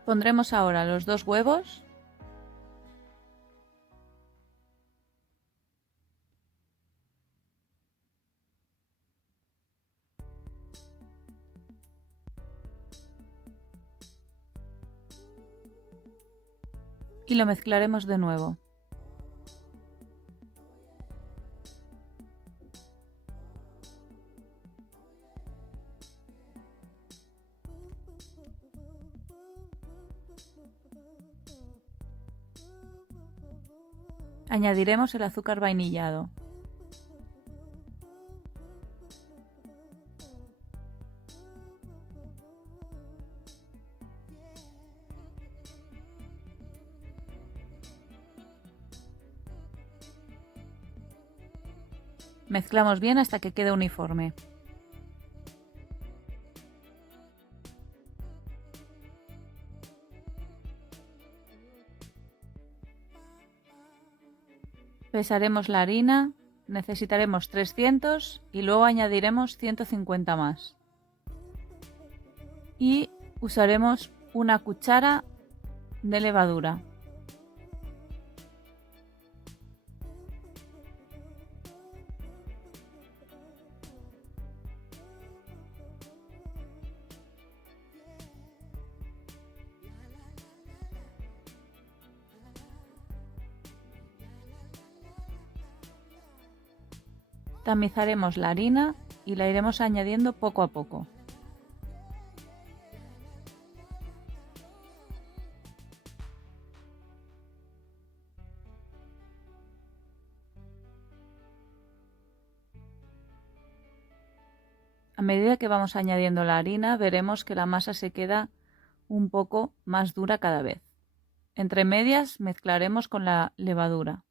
Pondremos ahora los 2 huevos y lo mezclaremos de nuevo. Añadiremos el azúcar vainillado. Mezclamos bien hasta que quede uniforme. Pesaremos la harina, necesitaremos 300 y luego añadiremos 150 más. Y usaremos una cuchara de levadura. Tamizaremos la harina y la iremos añadiendo poco a poco. A medida que vamos añadiendo la harina, veremos que la masa se queda un poco más dura cada vez. Entre medias mezclaremos con la levadura.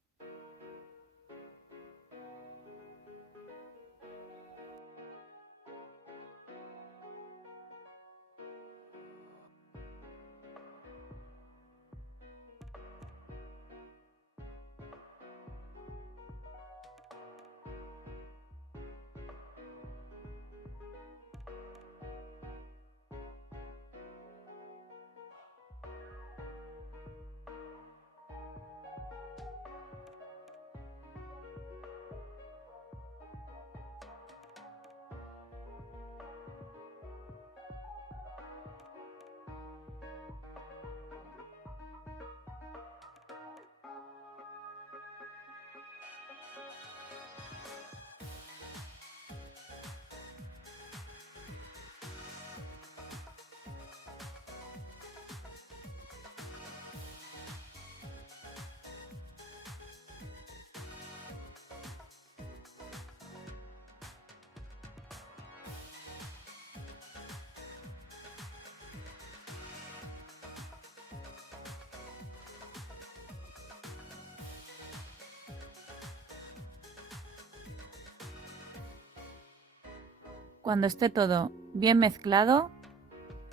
Cuando esté todo bien mezclado,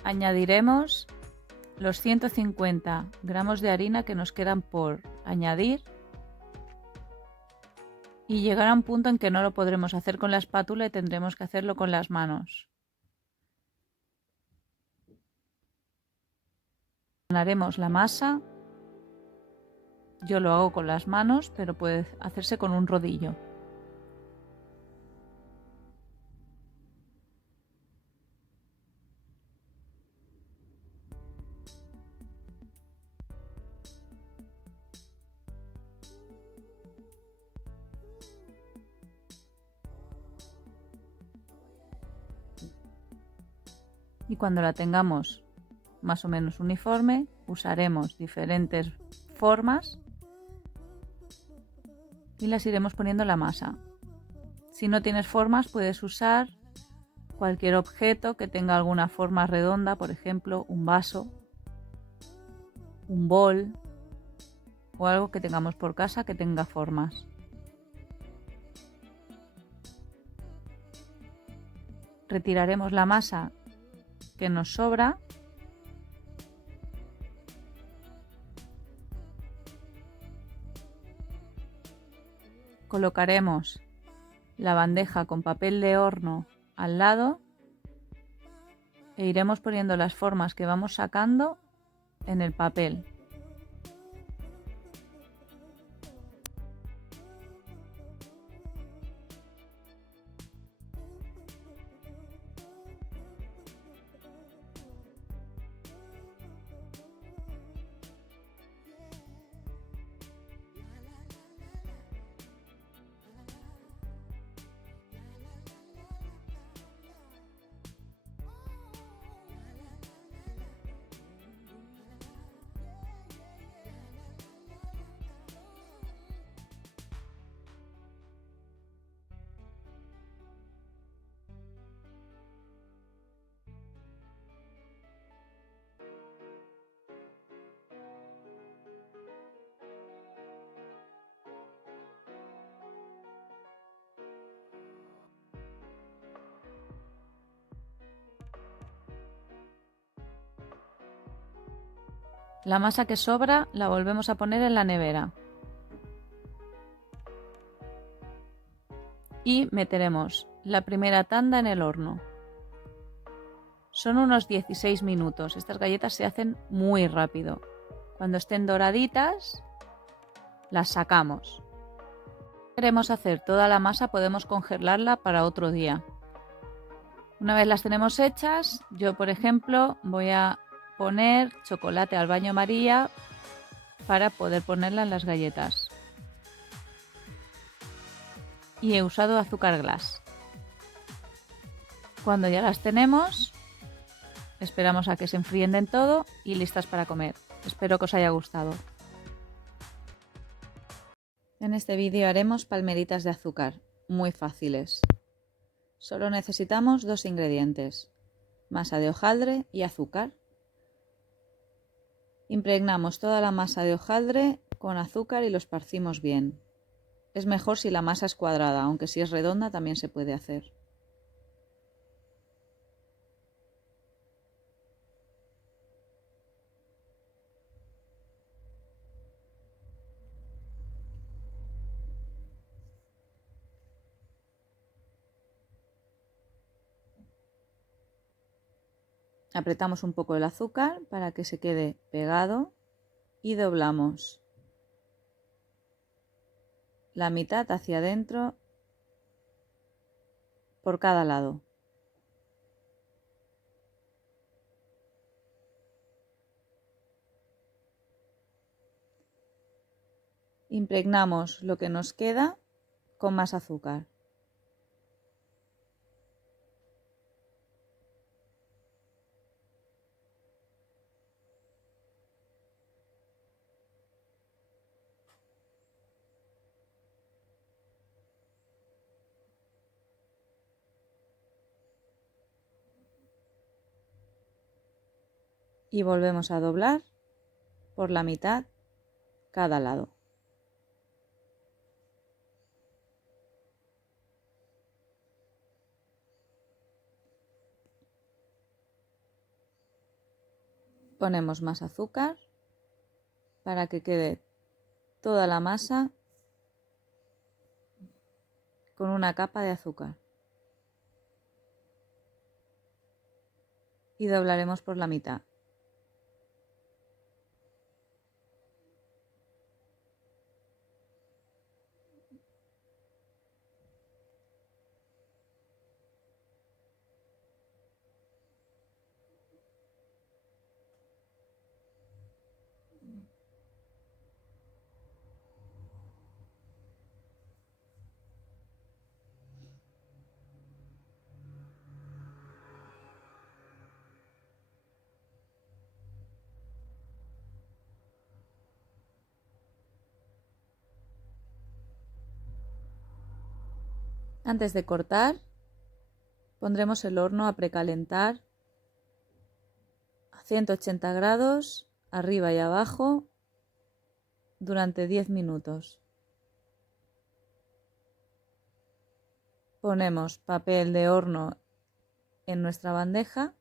añadiremos los 150 gramos de harina que nos quedan por añadir y llegará un punto en que no lo podremos hacer con la espátula y tendremos que hacerlo con las manos. Haremos la masa. Yo lo hago con las manos, pero puede hacerse con un rodillo. Y cuando la tengamos más o menos uniforme, usaremos diferentes formas y las iremos poniendo en la masa. Si no tienes formas, puedes usar cualquier objeto que tenga alguna forma redonda, por ejemplo, un vaso, un bol o algo que tengamos por casa que tenga formas. Retiraremos la masa que nos sobra colocaremos la bandeja con papel de horno al lado e iremos poniendo las formas que vamos sacando en el papel. La masa que sobra la volvemos a poner en la nevera. Y meteremos la primera tanda en el horno. Son unos 16 minutos. Estas galletas se hacen muy rápido. Cuando estén doraditas, las sacamos. Si queremos hacer toda la masa, podemos congelarla para otro día. Una vez las tenemos hechas, yo por ejemplo voy a poner chocolate al baño María para poder ponerla en las galletas. Y he usado azúcar glass. Cuando ya las tenemos, esperamos a que se enfríen del todo y listas para comer. Espero que os haya gustado. En este vídeo haremos palmeritas de azúcar, muy fáciles. Solo necesitamos 2 ingredientes, masa de hojaldre y azúcar. Impregnamos toda la masa de hojaldre con azúcar y lo esparcimos bien. Es mejor si la masa es cuadrada, aunque si es redonda también se puede hacer. Apretamos un poco el azúcar para que se quede pegado y doblamos la mitad hacia adentro por cada lado. Impregnamos lo que nos queda con más azúcar. Y volvemos a doblar por la mitad cada lado. Ponemos más azúcar para que quede toda la masa con una capa de azúcar. Y doblaremos por la mitad. Antes de cortar, pondremos el horno a precalentar a 180 grados, arriba y abajo, durante 10 minutos. Ponemos papel de horno en nuestra bandeja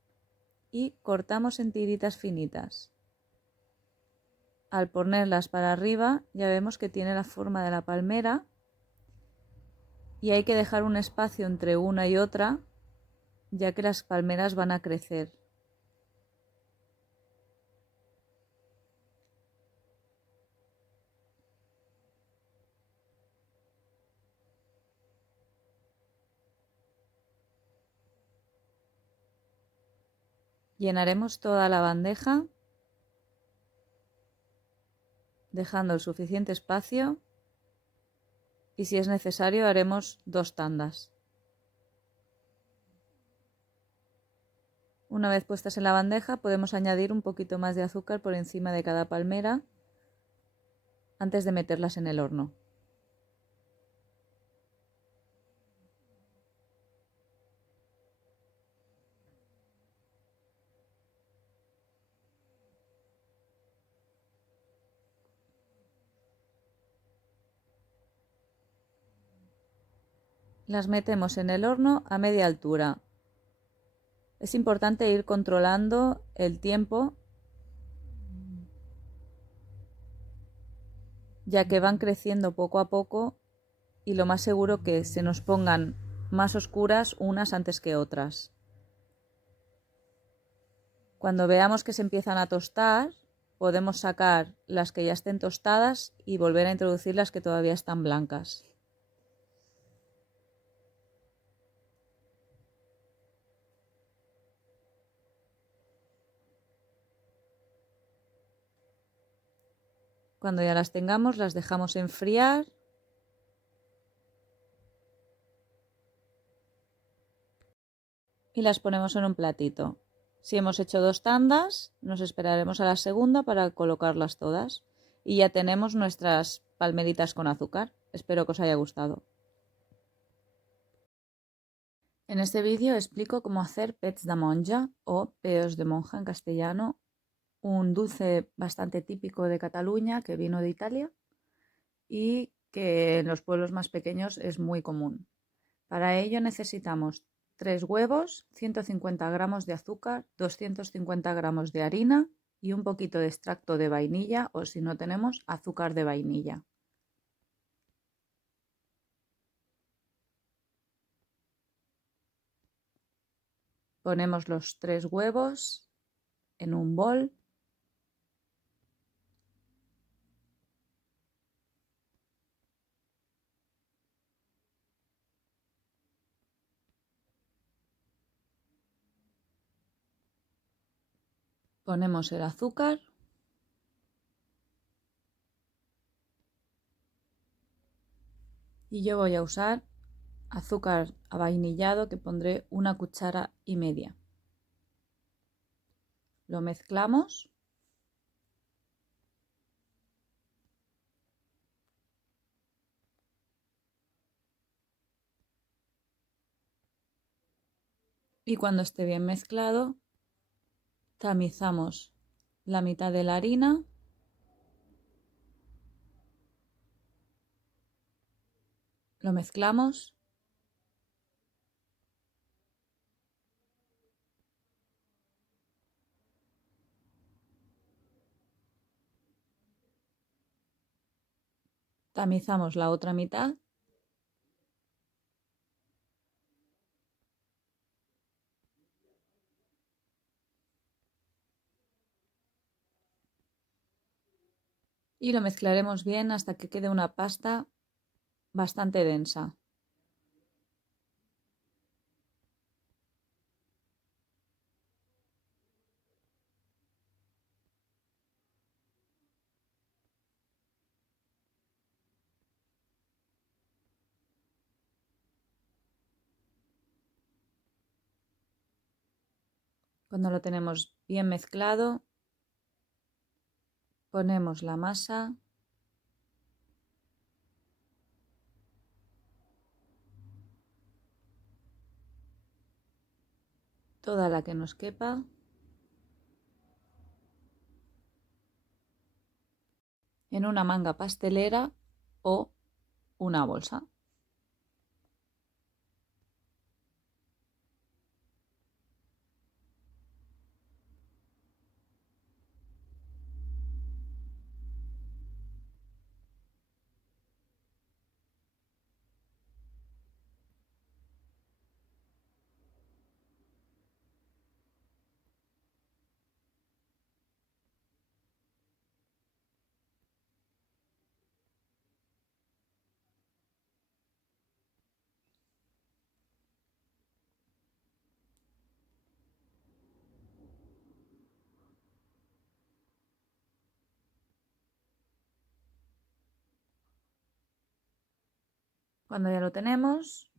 y cortamos en tiritas finitas. Al ponerlas para arriba ya vemos que tiene la forma de la palmera y hay que dejar un espacio entre una y otra, ya que las palmeras van a crecer. Llenaremos toda la bandeja, dejando el suficiente espacio, y si es necesario haremos 2 tandas. Una vez puestas en la bandeja podemos añadir un poquito más de azúcar por encima de cada palmera antes de meterlas en el horno. Las metemos en el horno a media altura. Es importante ir controlando el tiempo, ya que van creciendo poco a poco y lo más seguro que se nos pongan más oscuras unas antes que otras. Cuando veamos que se empiezan a tostar, podemos sacar las que ya estén tostadas y volver a introducir las que todavía están blancas. Cuando ya las tengamos, las dejamos enfriar y las ponemos en un platito. Si hemos hecho 2 tandas, nos esperaremos a la segunda para colocarlas todas. Y ya tenemos nuestras palmeritas con azúcar. Espero que os haya gustado. En este vídeo explico cómo hacer pets de monja o peos de monja en castellano, un dulce bastante típico de Cataluña que vino de Italia y que en los pueblos más pequeños es muy común. Para ello necesitamos 3 huevos, 150 gramos de azúcar, 250 gramos de harina y un poquito de extracto de vainilla o, si no tenemos, azúcar de vainilla. Ponemos los 3 huevos en un bol. Ponemos el azúcar. Y yo voy a usar azúcar avainillado que pondré 1,5 cucharadas. Lo mezclamos. Y cuando esté bien mezclado, tamizamos la mitad de la harina . Lo mezclamos . Tamizamos la otra mitad . Y lo mezclaremos bien hasta que quede una pasta bastante densa. Cuando lo tenemos bien mezclado, ponemos la masa . Toda la que nos quepa . En una manga pastelera o una bolsa. Cuando ya lo tenemos,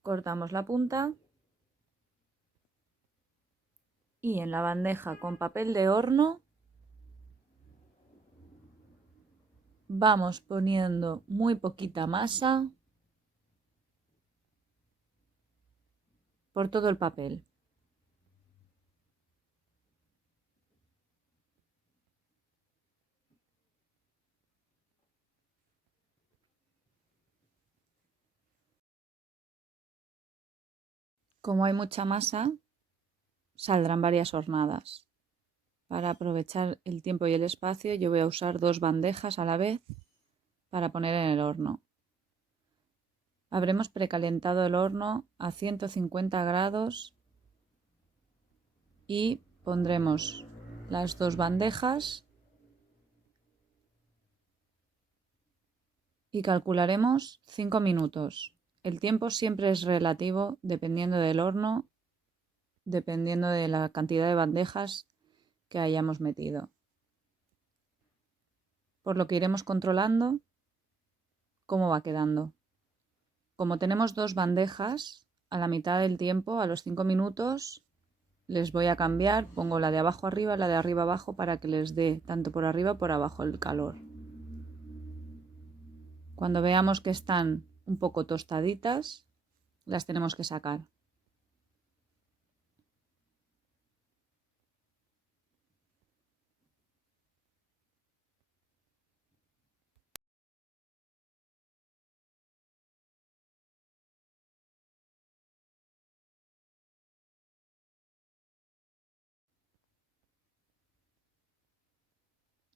cortamos la punta y en la bandeja con papel de horno vamos poniendo muy poquita masa por todo el papel. Como hay mucha masa, saldrán varias hornadas. Para aprovechar el tiempo y el espacio, yo voy a usar 2 bandejas a la vez para poner en el horno. Habremos precalentado el horno a 150 grados y pondremos las 2 bandejas y calcularemos 5 minutos. El tiempo siempre es relativo dependiendo del horno, dependiendo de la cantidad de bandejas que hayamos metido. Por lo que iremos controlando cómo va quedando. Como tenemos 2 bandejas, a la mitad del tiempo, a los 5 minutos, les voy a cambiar, pongo la de abajo arriba, la de arriba abajo para que les dé tanto por arriba como por abajo el calor. Cuando veamos que están un poco tostaditas, las tenemos que sacar.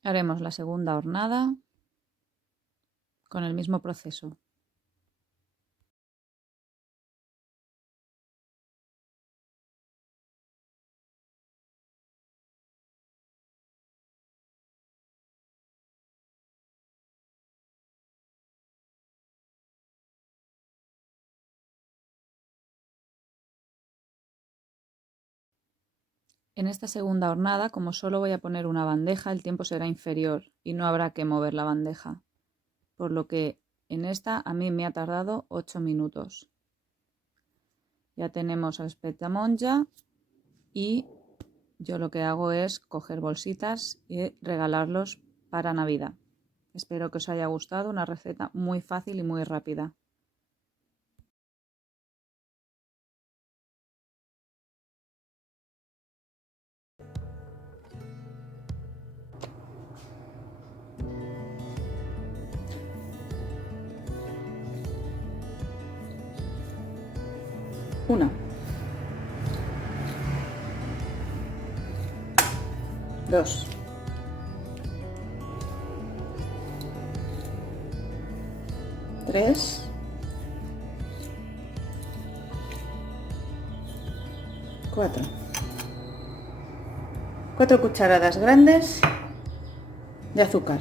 Haremos la segunda hornada con el mismo proceso. En esta segunda hornada, como solo voy a poner una bandeja, el tiempo será inferior y no habrá que mover la bandeja. Por lo que en esta a mí me ha tardado 8 minutos. Ya tenemos el espetamonja y yo lo que hago es coger bolsitas y regalarlos para Navidad. Espero que os haya gustado, una receta muy fácil y muy rápida. Una, 2, 3, 4. 4 cucharadas grandes de azúcar.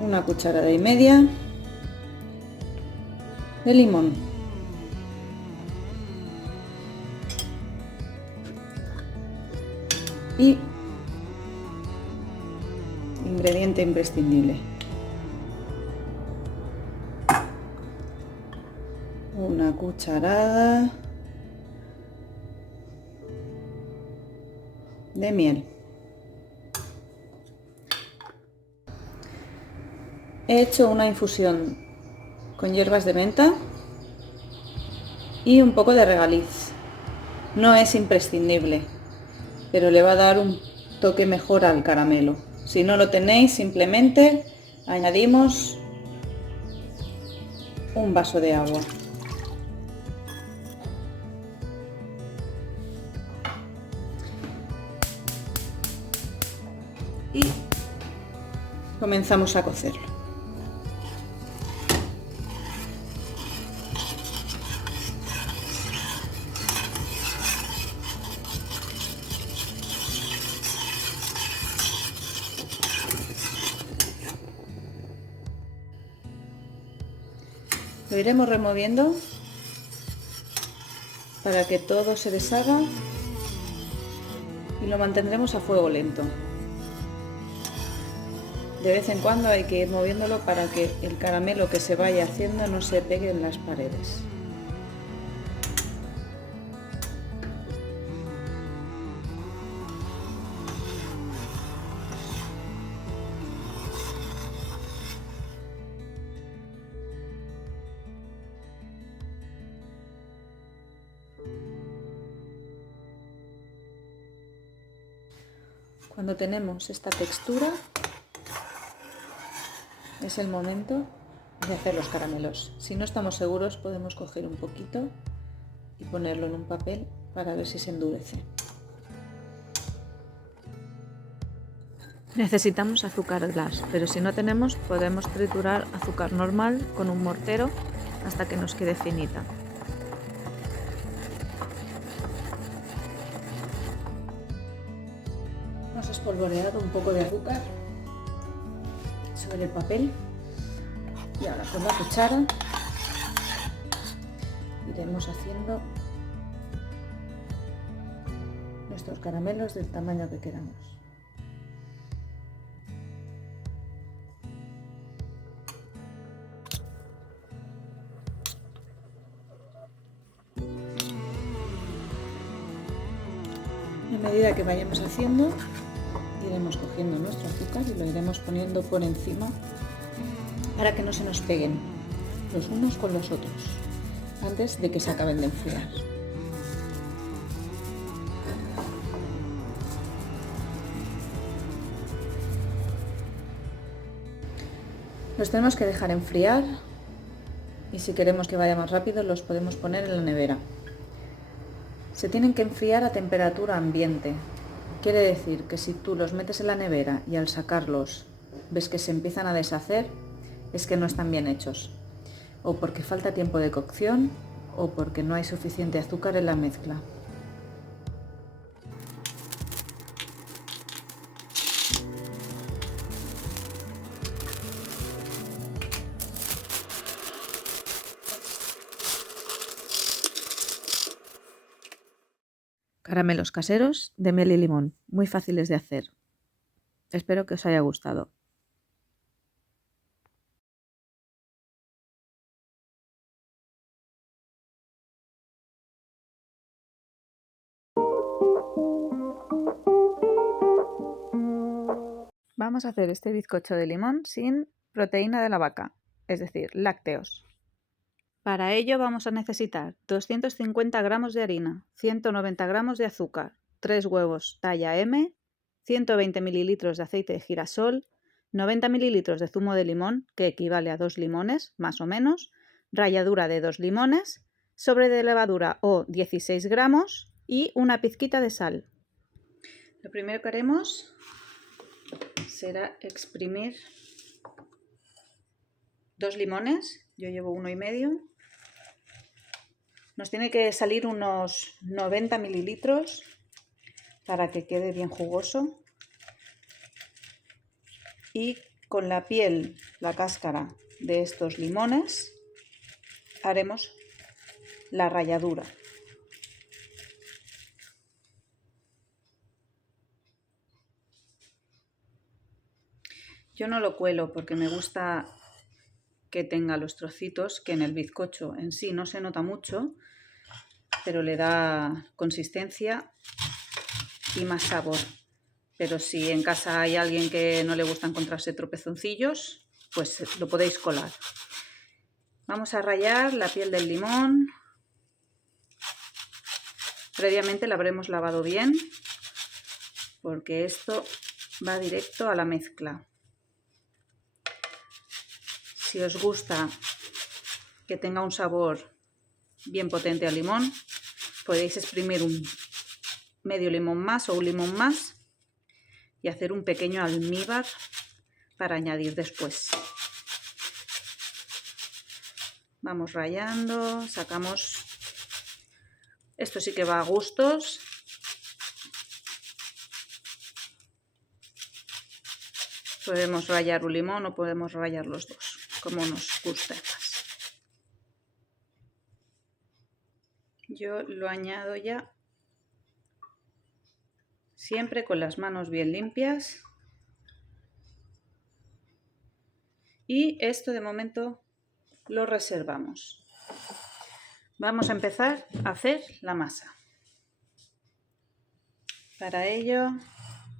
Una cucharada y media de limón. Y ingrediente imprescindible: una cucharada de miel. He hecho una infusión con hierbas de menta y un poco de regaliz. No es imprescindible, pero le va a dar un toque mejor al caramelo. Si no lo tenéis, simplemente añadimos un vaso de agua. Y comenzamos a cocerlo. Lo iremos removiendo para que todo se deshaga y lo mantendremos a fuego lento. De vez en cuando hay que ir moviéndolo para que el caramelo que se vaya haciendo no se pegue en las paredes. Cuando tenemos esta textura, es el momento de hacer los caramelos. Si no estamos seguros, podemos coger un poquito y ponerlo en un papel para ver si se endurece. Necesitamos azúcar glass, pero si no tenemos, podemos triturar azúcar normal con un mortero hasta que nos quede finita. Hemos espolvoreado un poco de azúcar sobre el papel y ahora con la cuchara iremos haciendo nuestros caramelos del tamaño que queramos. A medida que vayamos haciendo, iremos cogiendo nuestro azúcar y lo iremos poniendo por encima para que no se nos peguen los unos con los otros antes de que se acaben de enfriar. Los tenemos que dejar enfriar y si queremos que vaya más rápido los podemos poner en la nevera. Se tienen que enfriar a temperatura ambiente. Quiere decir que si tú los metes en la nevera y al sacarlos ves que se empiezan a deshacer, es que no están bien hechos. O porque falta tiempo de cocción o porque no hay suficiente azúcar en la mezcla. Caramelos caseros de miel y limón, muy fáciles de hacer. Espero que os haya gustado. Vamos a hacer este bizcocho de limón sin proteína de la vaca, es decir, lácteos. Para ello vamos a necesitar 250 gramos de harina, 190 gramos de azúcar, 3 huevos talla M, 120 mililitros de aceite de girasol, 90 mililitros de zumo de limón, que equivale a 2 limones, más o menos, ralladura de 2 limones, sobre de levadura o 16 gramos y una pizquita de sal. Lo primero que haremos será exprimir 2 limones, yo llevo 1,5. Nos tiene que salir unos 90 mililitros para que quede bien jugoso. Y con la piel, la cáscara de estos limones, haremos la ralladura. Yo no lo cuelo porque me gusta que tenga los trocitos, que en el bizcocho en sí no se nota mucho, pero le da consistencia y más sabor. Pero si en casa hay alguien que no le gusta encontrarse tropezoncillos, pues lo podéis colar. Vamos a rallar la piel del limón. Previamente la habremos lavado bien, porque esto va directo a la mezcla. Si os gusta que tenga un sabor bien potente al limón, podéis exprimir un medio limón más o un limón más y hacer un pequeño almíbar para añadir después. Vamos rallando, sacamos. Esto sí que va a gustos. Podemos rallar un limón o podemos rallar los dos, como nos guste más. Yo lo añado ya siempre con las manos bien limpias. Y esto de momento lo reservamos. Vamos a empezar a hacer la masa. Para ello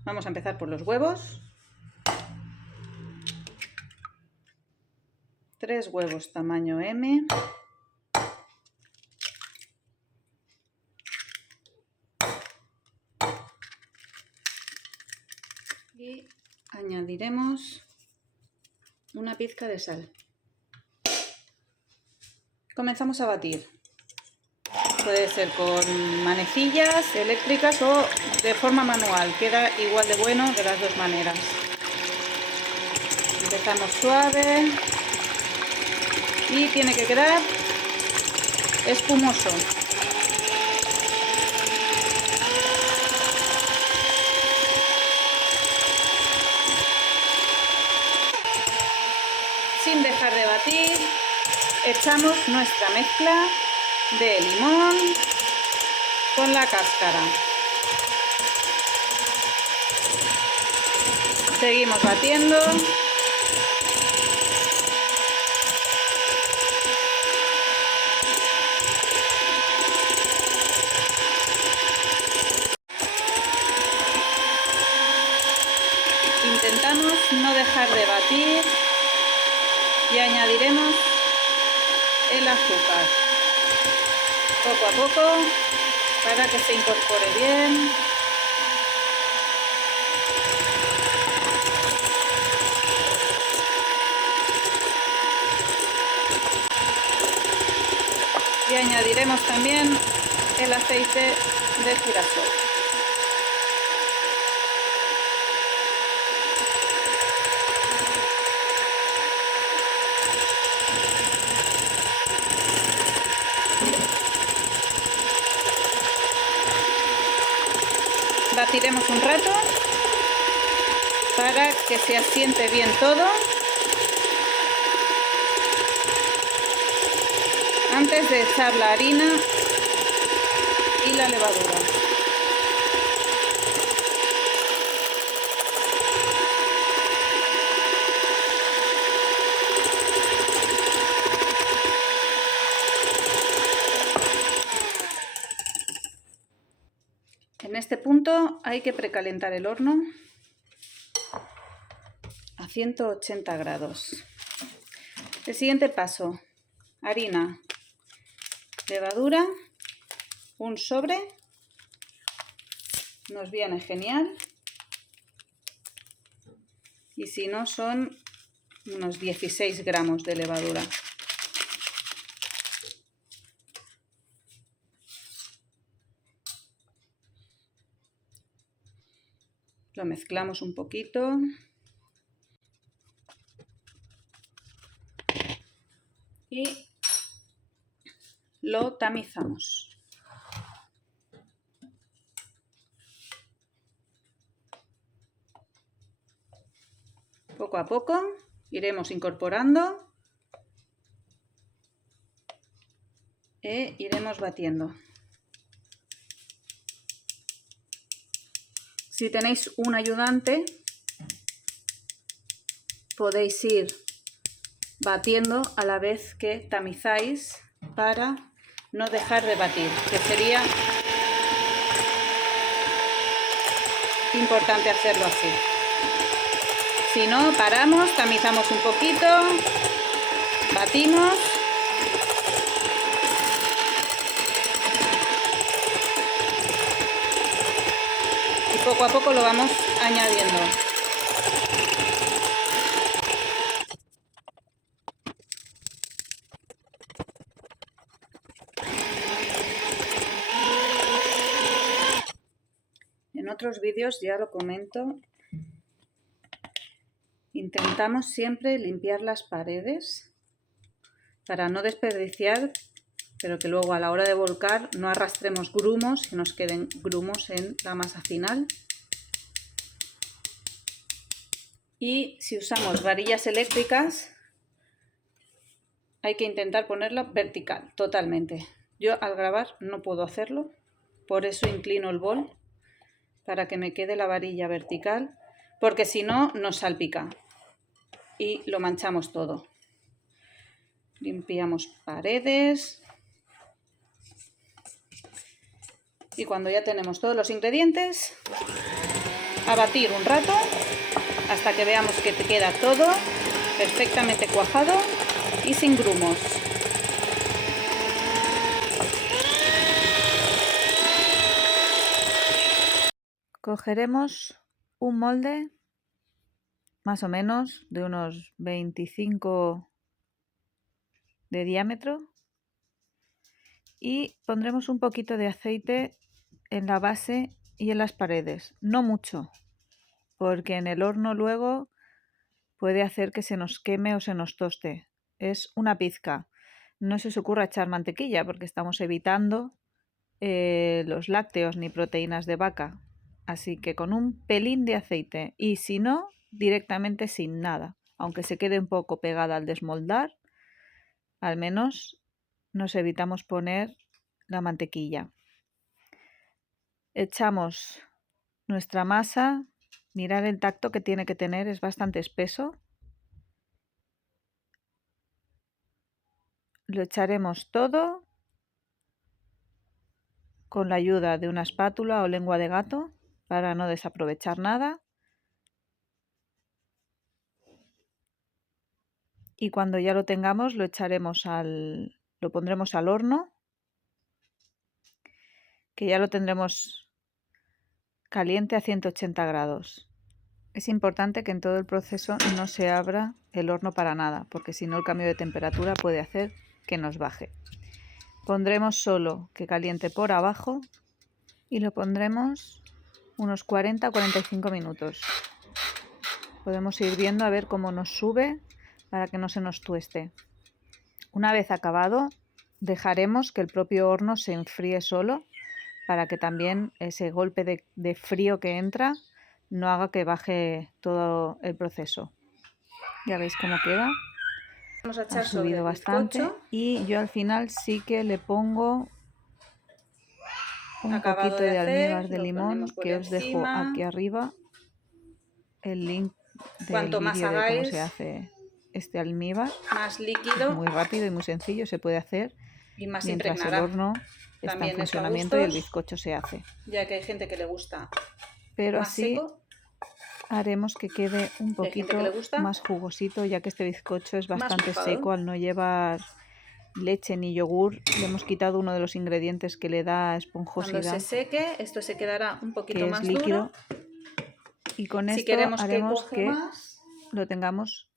vamos a empezar por los huevos. 3 huevos tamaño M. Y añadiremos una pizca de sal. Comenzamos a batir. Puede ser con manecillas eléctricas o de forma manual. Queda igual de bueno de las dos maneras. Empezamos suave y tiene que quedar espumoso. Sin dejar de batir, echamos nuestra mezcla de limón con la cáscara. Seguimos batiendo. Intentamos no dejar de batir y añadiremos el azúcar poco a poco para que se incorpore bien. Y añadiremos también el aceite de girasol. Batiremos un rato para que se asiente bien todo antes de echar la harina y la levadura. En este punto hay que precalentar el horno a 180 grados. El siguiente paso: harina, levadura, un sobre, nos viene genial, y si no son unos 16 gramos de levadura. Lo mezclamos un poquito y lo tamizamos. Poco a poco iremos incorporando e iremos batiendo. Si tenéis un ayudante, podéis ir batiendo a la vez que tamizáis para no dejar de batir, que sería importante hacerlo así. Si no, paramos, tamizamos un poquito, batimos y poco a poco lo vamos añadiendo. En otros vídeos ya lo comento. Intentamos siempre limpiar las paredes para no desperdiciar, pero que luego a la hora de volcar no arrastremos grumos y nos queden grumos en la masa final. Y si usamos varillas eléctricas, hay que intentar ponerla vertical, totalmente, Yo al grabar no puedo hacerlo, por eso inclino el bol para que me quede la varilla vertical, porque si no nos salpica y lo manchamos todo. Limpiamos paredes y cuando ya tenemos todos los ingredientes, a batir un rato hasta que veamos que te queda todo perfectamente cuajado y sin grumos. Cogeremos un molde más o menos de unos 25 de diámetro y pondremos un poquito de aceite en la base y en las paredes, no mucho, porque en el horno luego puede hacer que se nos queme o se nos toste. Es una pizca. No se os ocurra echar mantequilla porque estamos evitando los lácteos ni proteínas de vaca. Así que con un pelín de aceite y si no, directamente sin nada. Aunque se quede un poco pegada al desmoldar, al menos nos evitamos poner la mantequilla. Echamos nuestra masa. Mirar el tacto que tiene que tener, es bastante espeso. Lo echaremos todo con la ayuda de una espátula o lengua de gato para no desaprovechar nada. Y cuando ya lo tengamos lo pondremos al horno, que ya lo tendremos caliente a 180 grados. Es importante que en todo el proceso no se abra el horno para nada, porque si no el cambio de temperatura puede hacer que nos baje. Pondremos solo que caliente por abajo y lo pondremos unos 40 o 45 minutos. Podemos ir viendo a ver cómo nos sube para que no se nos tueste. Una vez acabado, dejaremos que el propio horno se enfríe solo para que también ese golpe de frío que entra no haga que baje todo el proceso. Ya veis cómo queda. Vamos a echar ha subido bastante y yo al final sí que le pongo un poquito de almíbar de limón, que os dejo aquí arriba el link del vídeo de cómo se hace este almíbar. Más líquido. Muy rápido y muy sencillo, se puede hacer y más mientras el horno está en funcionamiento y el bizcocho se hace. Ya que hay gente que le gusta. Pero más así seco, haremos que quede un poquito más jugosito, ya que este bizcocho es bastante seco al no llevar leche ni yogur. Le hemos quitado uno de los ingredientes que le da esponjosidad. Cuando se seque, esto se quedará un poquito más líquido. Y con esto haremos que lo tengamos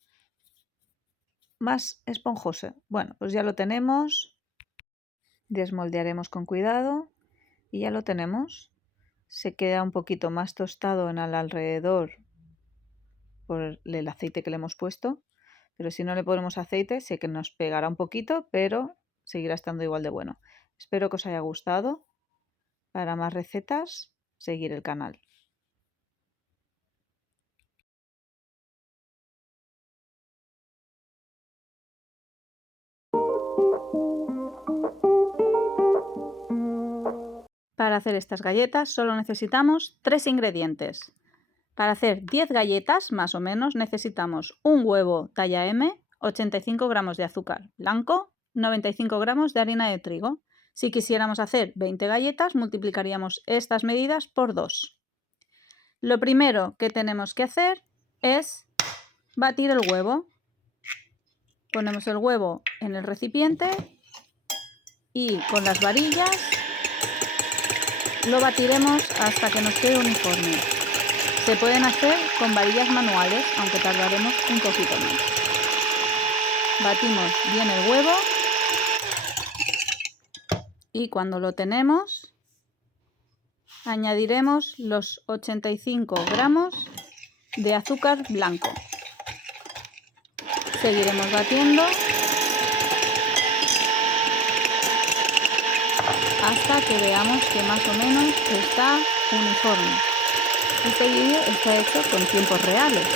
más esponjoso. Bueno, pues ya lo tenemos. Desmoldearemos con cuidado y ya lo tenemos. Se queda un poquito más tostado en el alrededor por el aceite que le hemos puesto. Pero si no le ponemos aceite, sé que nos pegará un poquito, pero seguirá estando igual de bueno. Espero que os haya gustado. Para más recetas, seguir el canal. Para hacer estas galletas solo necesitamos 3 ingredientes. Para hacer 10 galletas, más o menos, necesitamos un huevo talla M, 85 gramos de azúcar blanco, 95 gramos de harina de trigo. Si quisiéramos hacer 20 galletas, multiplicaríamos estas medidas por 2. Lo primero que tenemos que hacer es batir el huevo. Ponemos el huevo en el recipiente y con las varillas lo batiremos hasta que nos quede uniforme. Se pueden hacer con varillas manuales, aunque tardaremos un poquito más. Batimos bien el huevo y cuando lo tenemos añadiremos los 85 gramos de azúcar blanco. Seguiremos batiendo hasta que veamos que más o menos está uniforme. Este vídeo está hecho con tiempos reales,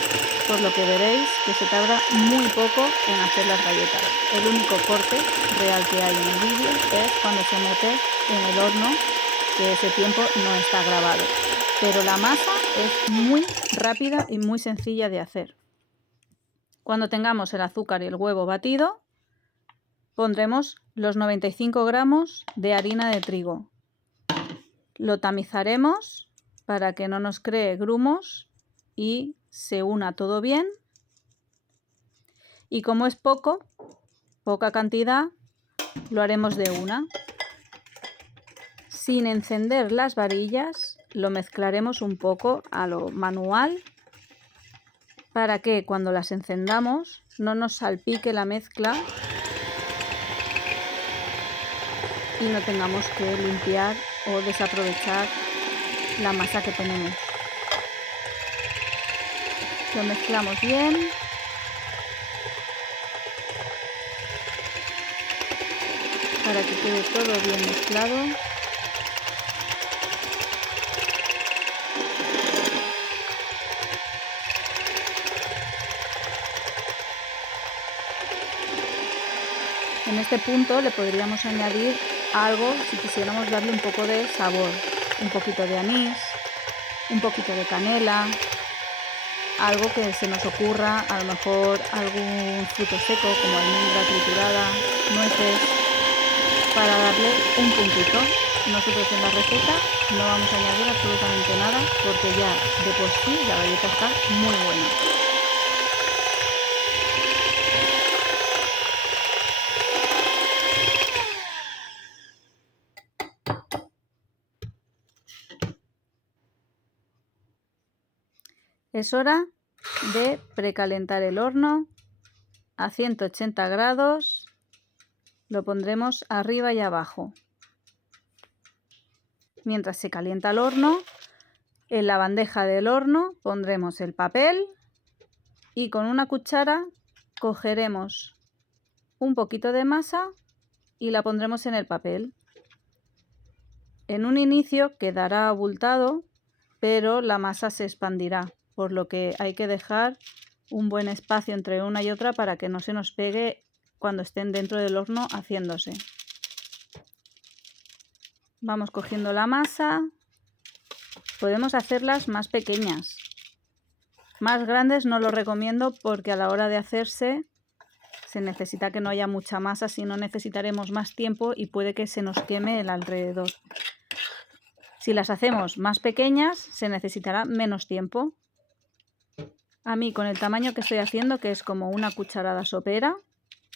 por lo que veréis que se tarda muy poco en hacer las galletas. El único corte real que hay en el vídeo es cuando se mete en el horno, que ese tiempo no está grabado. Pero la masa es muy rápida y muy sencilla de hacer. Cuando tengamos el azúcar y el huevo batido, pondremos los 95 gramos de harina de trigo. Lo tamizaremos para que no nos cree grumos y se una todo bien. Y como es poca cantidad, lo haremos de una. Sin encender las varillas, lo mezclaremos un poco a lo manual para que cuando las encendamos no nos salpique la mezcla y no tengamos que limpiar o desaprovechar la masa que tenemos. Lo mezclamos bien. Para que quede todo bien mezclado. En este punto le podríamos añadir algo si quisiéramos darle un poco de sabor. Un poquito de anís, un poquito de canela, algo que se nos ocurra, a lo mejor algún fruto seco como almendra triturada, nueces, para darle un puntito. Nosotros en la receta no vamos a añadir absolutamente nada porque ya de por sí la galleta está muy buena. Es hora de precalentar el horno a 180 grados. Lo pondremos arriba y abajo. Mientras se calienta el horno, en la bandeja del horno pondremos el papel y con una cuchara cogeremos un poquito de masa y la pondremos en el papel. En un inicio quedará abultado, pero la masa se expandirá, por lo que hay que dejar un buen espacio entre una y otra para que no se nos pegue cuando estén dentro del horno haciéndose. Vamos cogiendo la masa. Podemos hacerlas más pequeñas. Más grandes no lo recomiendo porque a la hora de hacerse se necesita que no haya mucha masa, si no necesitaremos más tiempo y puede que se nos queme el alrededor. Si las hacemos más pequeñas se necesitará menos tiempo. A mí con el tamaño que estoy haciendo, que es como una cucharada sopera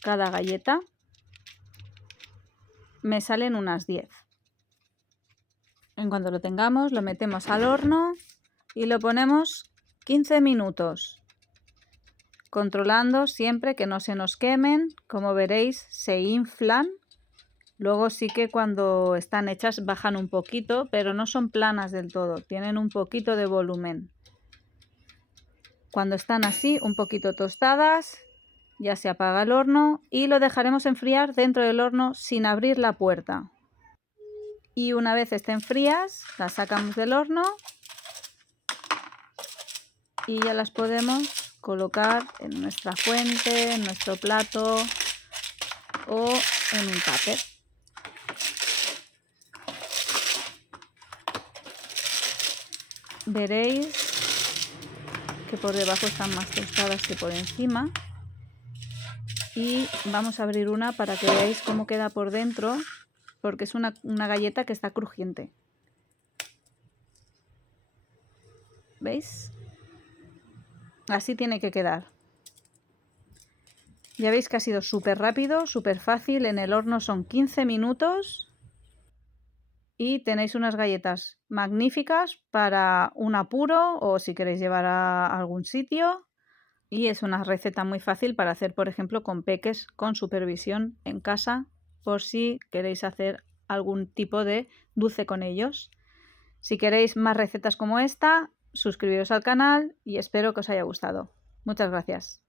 cada galleta, me salen unas 10. En cuanto lo tengamos lo metemos al horno y lo ponemos 15 minutos. Controlando siempre que no se nos quemen. Como veréis se inflan. Luego sí que cuando están hechas bajan un poquito, pero no son planas del todo, tienen un poquito de volumen. Cuando están así, un poquito tostadas, ya se apaga el horno y lo dejaremos enfriar dentro del horno sin abrir la puerta. Y una vez estén frías, las sacamos del horno y ya las podemos colocar en nuestra fuente, en nuestro plato o en un tupper. Veréis que por debajo están más tostadas que por encima. Y vamos a abrir una para que veáis cómo queda por dentro, porque es una galleta que está crujiente. ¿Veis? Así tiene que quedar. Ya veis que ha sido súper rápido, súper fácil. En el horno son 15 minutos y tenéis unas galletas magníficas para un apuro o si queréis llevar a algún sitio. Y es una receta muy fácil para hacer, por ejemplo, con peques con supervisión en casa, por si queréis hacer algún tipo de dulce con ellos. Si queréis más recetas como esta, suscribiros al canal y espero que os haya gustado. Muchas gracias.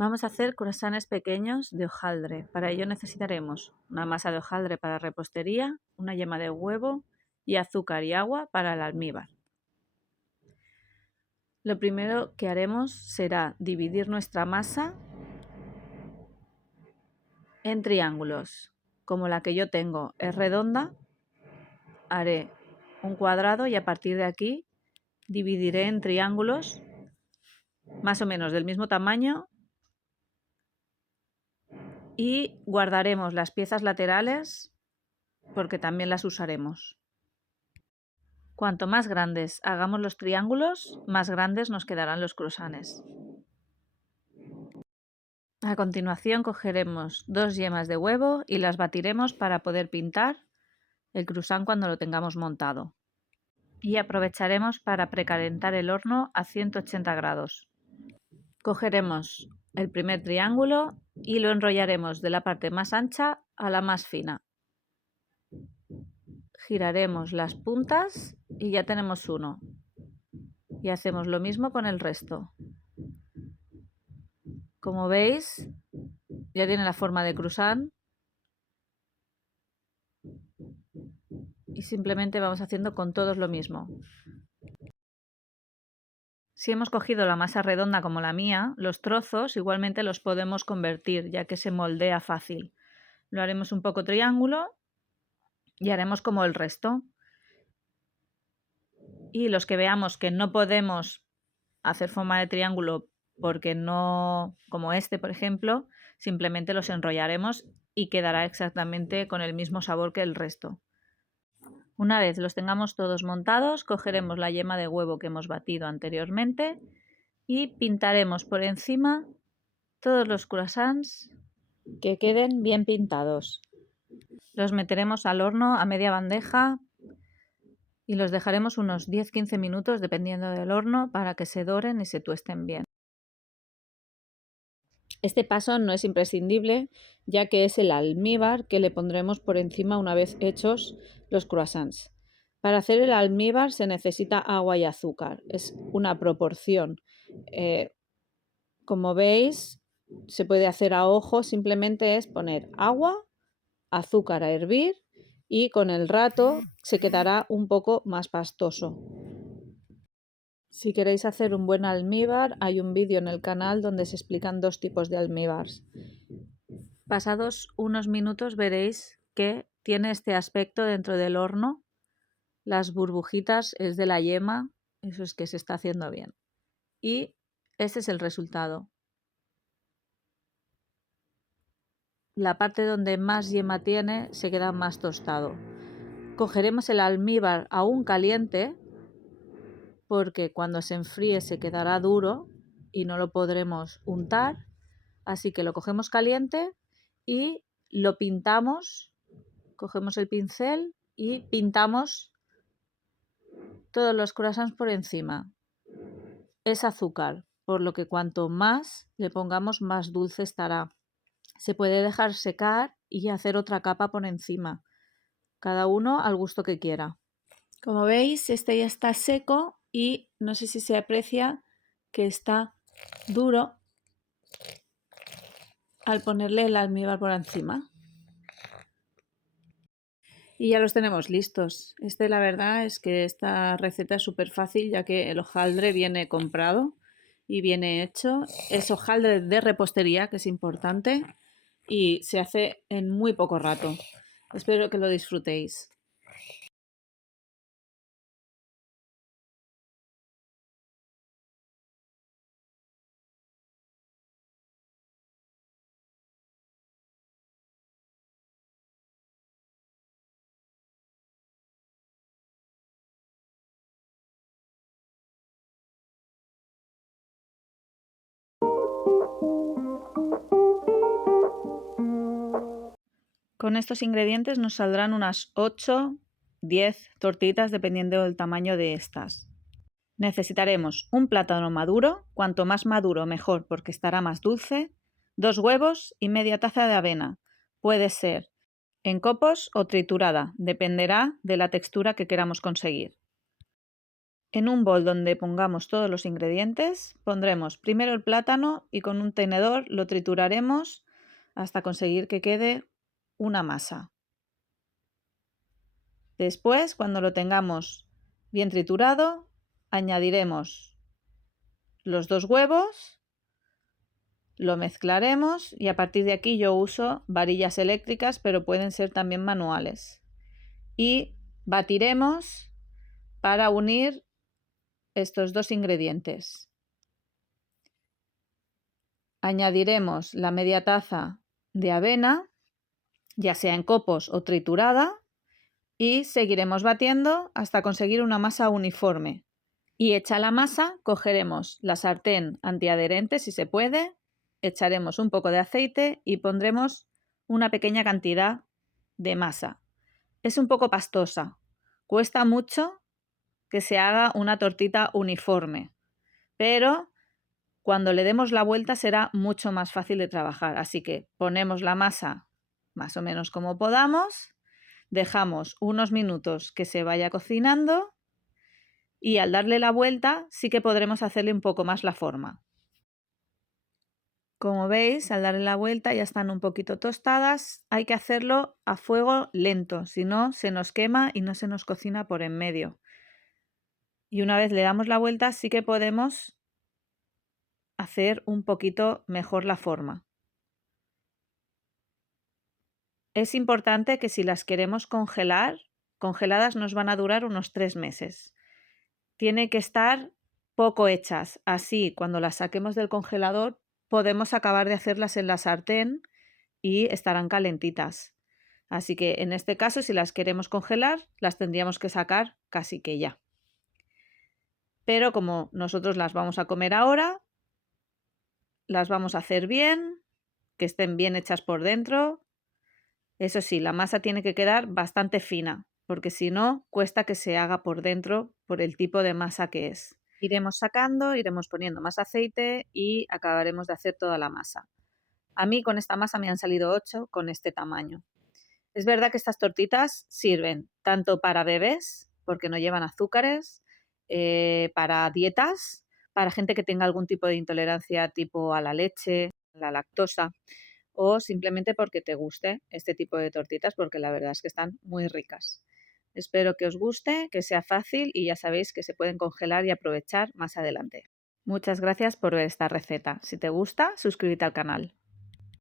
Vamos a hacer croissants pequeños de hojaldre. Para ello necesitaremos una masa de hojaldre para repostería, una yema de huevo y azúcar y agua para el almíbar. Lo primero que haremos será dividir nuestra masa en triángulos. Como la que yo tengo es redonda, haré un cuadrado y a partir de aquí dividiré en triángulos más o menos del mismo tamaño y guardaremos las piezas laterales porque también las usaremos. Cuanto más grandes hagamos los triángulos, más grandes nos quedarán los croissants. A continuación cogeremos 2 yemas de huevo y las batiremos para poder pintar el croissant cuando lo tengamos montado. Y aprovecharemos para precalentar el horno a 180 grados. Cogeremos el primer triángulo y lo enrollaremos de la parte más ancha a la más fina. Giraremos las puntas y ya tenemos uno. Y hacemos lo mismo con el resto. Como veis, ya tiene la forma de croissant. Y simplemente vamos haciendo con todos lo mismo. Si hemos cogido la masa redonda como la mía, los trozos igualmente los podemos convertir, ya que se moldea fácil. Lo haremos un poco triángulo y haremos como el resto. Y los que veamos que no podemos hacer forma de triángulo porque no, como este por ejemplo, simplemente los enrollaremos y quedará exactamente con el mismo sabor que el resto. Una vez los tengamos todos montados, cogeremos la yema de huevo que hemos batido anteriormente y pintaremos por encima todos los croissants que queden bien pintados. Los meteremos al horno a media bandeja y los dejaremos unos 10-15 minutos dependiendo del horno para que se doren y se tuesten bien. Este paso no es imprescindible, ya que es el almíbar que le pondremos por encima una vez hechos los croissants. Para hacer el almíbar se necesita agua y azúcar, es una proporción. Como veis, se puede hacer a ojo, simplemente es poner agua, azúcar a hervir y con el rato se quedará un poco más pastoso. Si queréis hacer un buen almíbar, hay un vídeo en el canal donde se explican 2 tipos de almíbars. Pasados unos minutos veréis que tiene este aspecto dentro del horno. Las burbujitas es de la yema, eso es que se está haciendo bien. Y este es el resultado. La parte donde más yema tiene se queda más tostado. Cogeremos el almíbar aún caliente porque cuando se enfríe se quedará duro y no lo podremos untar, así que lo cogemos caliente y lo pintamos, cogemos el pincel y pintamos todos los croissants por encima. Es azúcar, por lo que cuanto más le pongamos más dulce estará. Se puede dejar secar y hacer otra capa por encima, cada uno al gusto que quiera. Como veis, este ya está seco y no sé si se aprecia que está duro al ponerle el almíbar por encima. Y ya los tenemos listos. La verdad es que esta receta es súper fácil, ya que el hojaldre viene comprado y viene hecho. Es hojaldre de repostería, que es importante, y se hace en muy poco rato. Espero que lo disfrutéis. Con estos ingredientes nos saldrán unas 8-10 tortitas dependiendo del tamaño de estas. Necesitaremos un plátano maduro, cuanto más maduro mejor porque estará más dulce, 2 huevos y media taza de avena. Puede ser en copos o triturada, dependerá de la textura que queramos conseguir. En un bol donde pongamos todos los ingredientes, pondremos primero el plátano y con un tenedor lo trituraremos hasta conseguir que quede una masa. Después, cuando lo tengamos bien triturado, añadiremos los 2 huevos, lo mezclaremos y a partir de aquí yo uso varillas eléctricas, pero pueden ser también manuales. Y batiremos para unir estos 2 ingredientes. Añadiremos la media taza de avena, ya sea en copos o triturada, y seguiremos batiendo hasta conseguir una masa uniforme. Y hecha la masa, cogeremos la sartén antiadherente si se puede, echaremos un poco de aceite y pondremos una pequeña cantidad de masa. Es un poco pastosa, cuesta mucho que se haga una tortita uniforme, pero cuando le demos la vuelta será mucho más fácil de trabajar. Así que ponemos la masa más o menos como podamos, dejamos unos minutos que se vaya cocinando y al darle la vuelta sí que podremos hacerle un poco más la forma. Como veis, al darle la vuelta ya están un poquito tostadas. Hay que hacerlo a fuego lento, si no se nos quema y no se nos cocina por en medio. Y una vez le damos la vuelta sí que podemos hacer un poquito mejor la forma. Es importante que si las queremos congelar, congeladas nos van a durar unos 3 meses. Tiene que estar poco hechas, así cuando las saquemos del congelador podemos acabar de hacerlas en la sartén y estarán calentitas. Así que en este caso, si las queremos congelar, las tendríamos que sacar casi que ya. Pero como nosotros las vamos a comer ahora, las vamos a hacer bien, que estén bien hechas por dentro. Eso sí, la masa tiene que quedar bastante fina, porque si no, cuesta que se haga por dentro por el tipo de masa que es. Iremos sacando, iremos poniendo más aceite y acabaremos de hacer toda la masa. A mí con esta masa me han salido 8 con este tamaño. Es verdad que estas tortitas sirven tanto para bebés, porque no llevan azúcares, para dietas, para gente que tenga algún tipo de intolerancia tipo a la leche, la lactosa, o simplemente porque te guste este tipo de tortitas, porque la verdad es que están muy ricas. Espero que os guste, que sea fácil y ya sabéis que se pueden congelar y aprovechar más adelante. Muchas gracias por ver esta receta. Si te gusta, suscríbete al canal.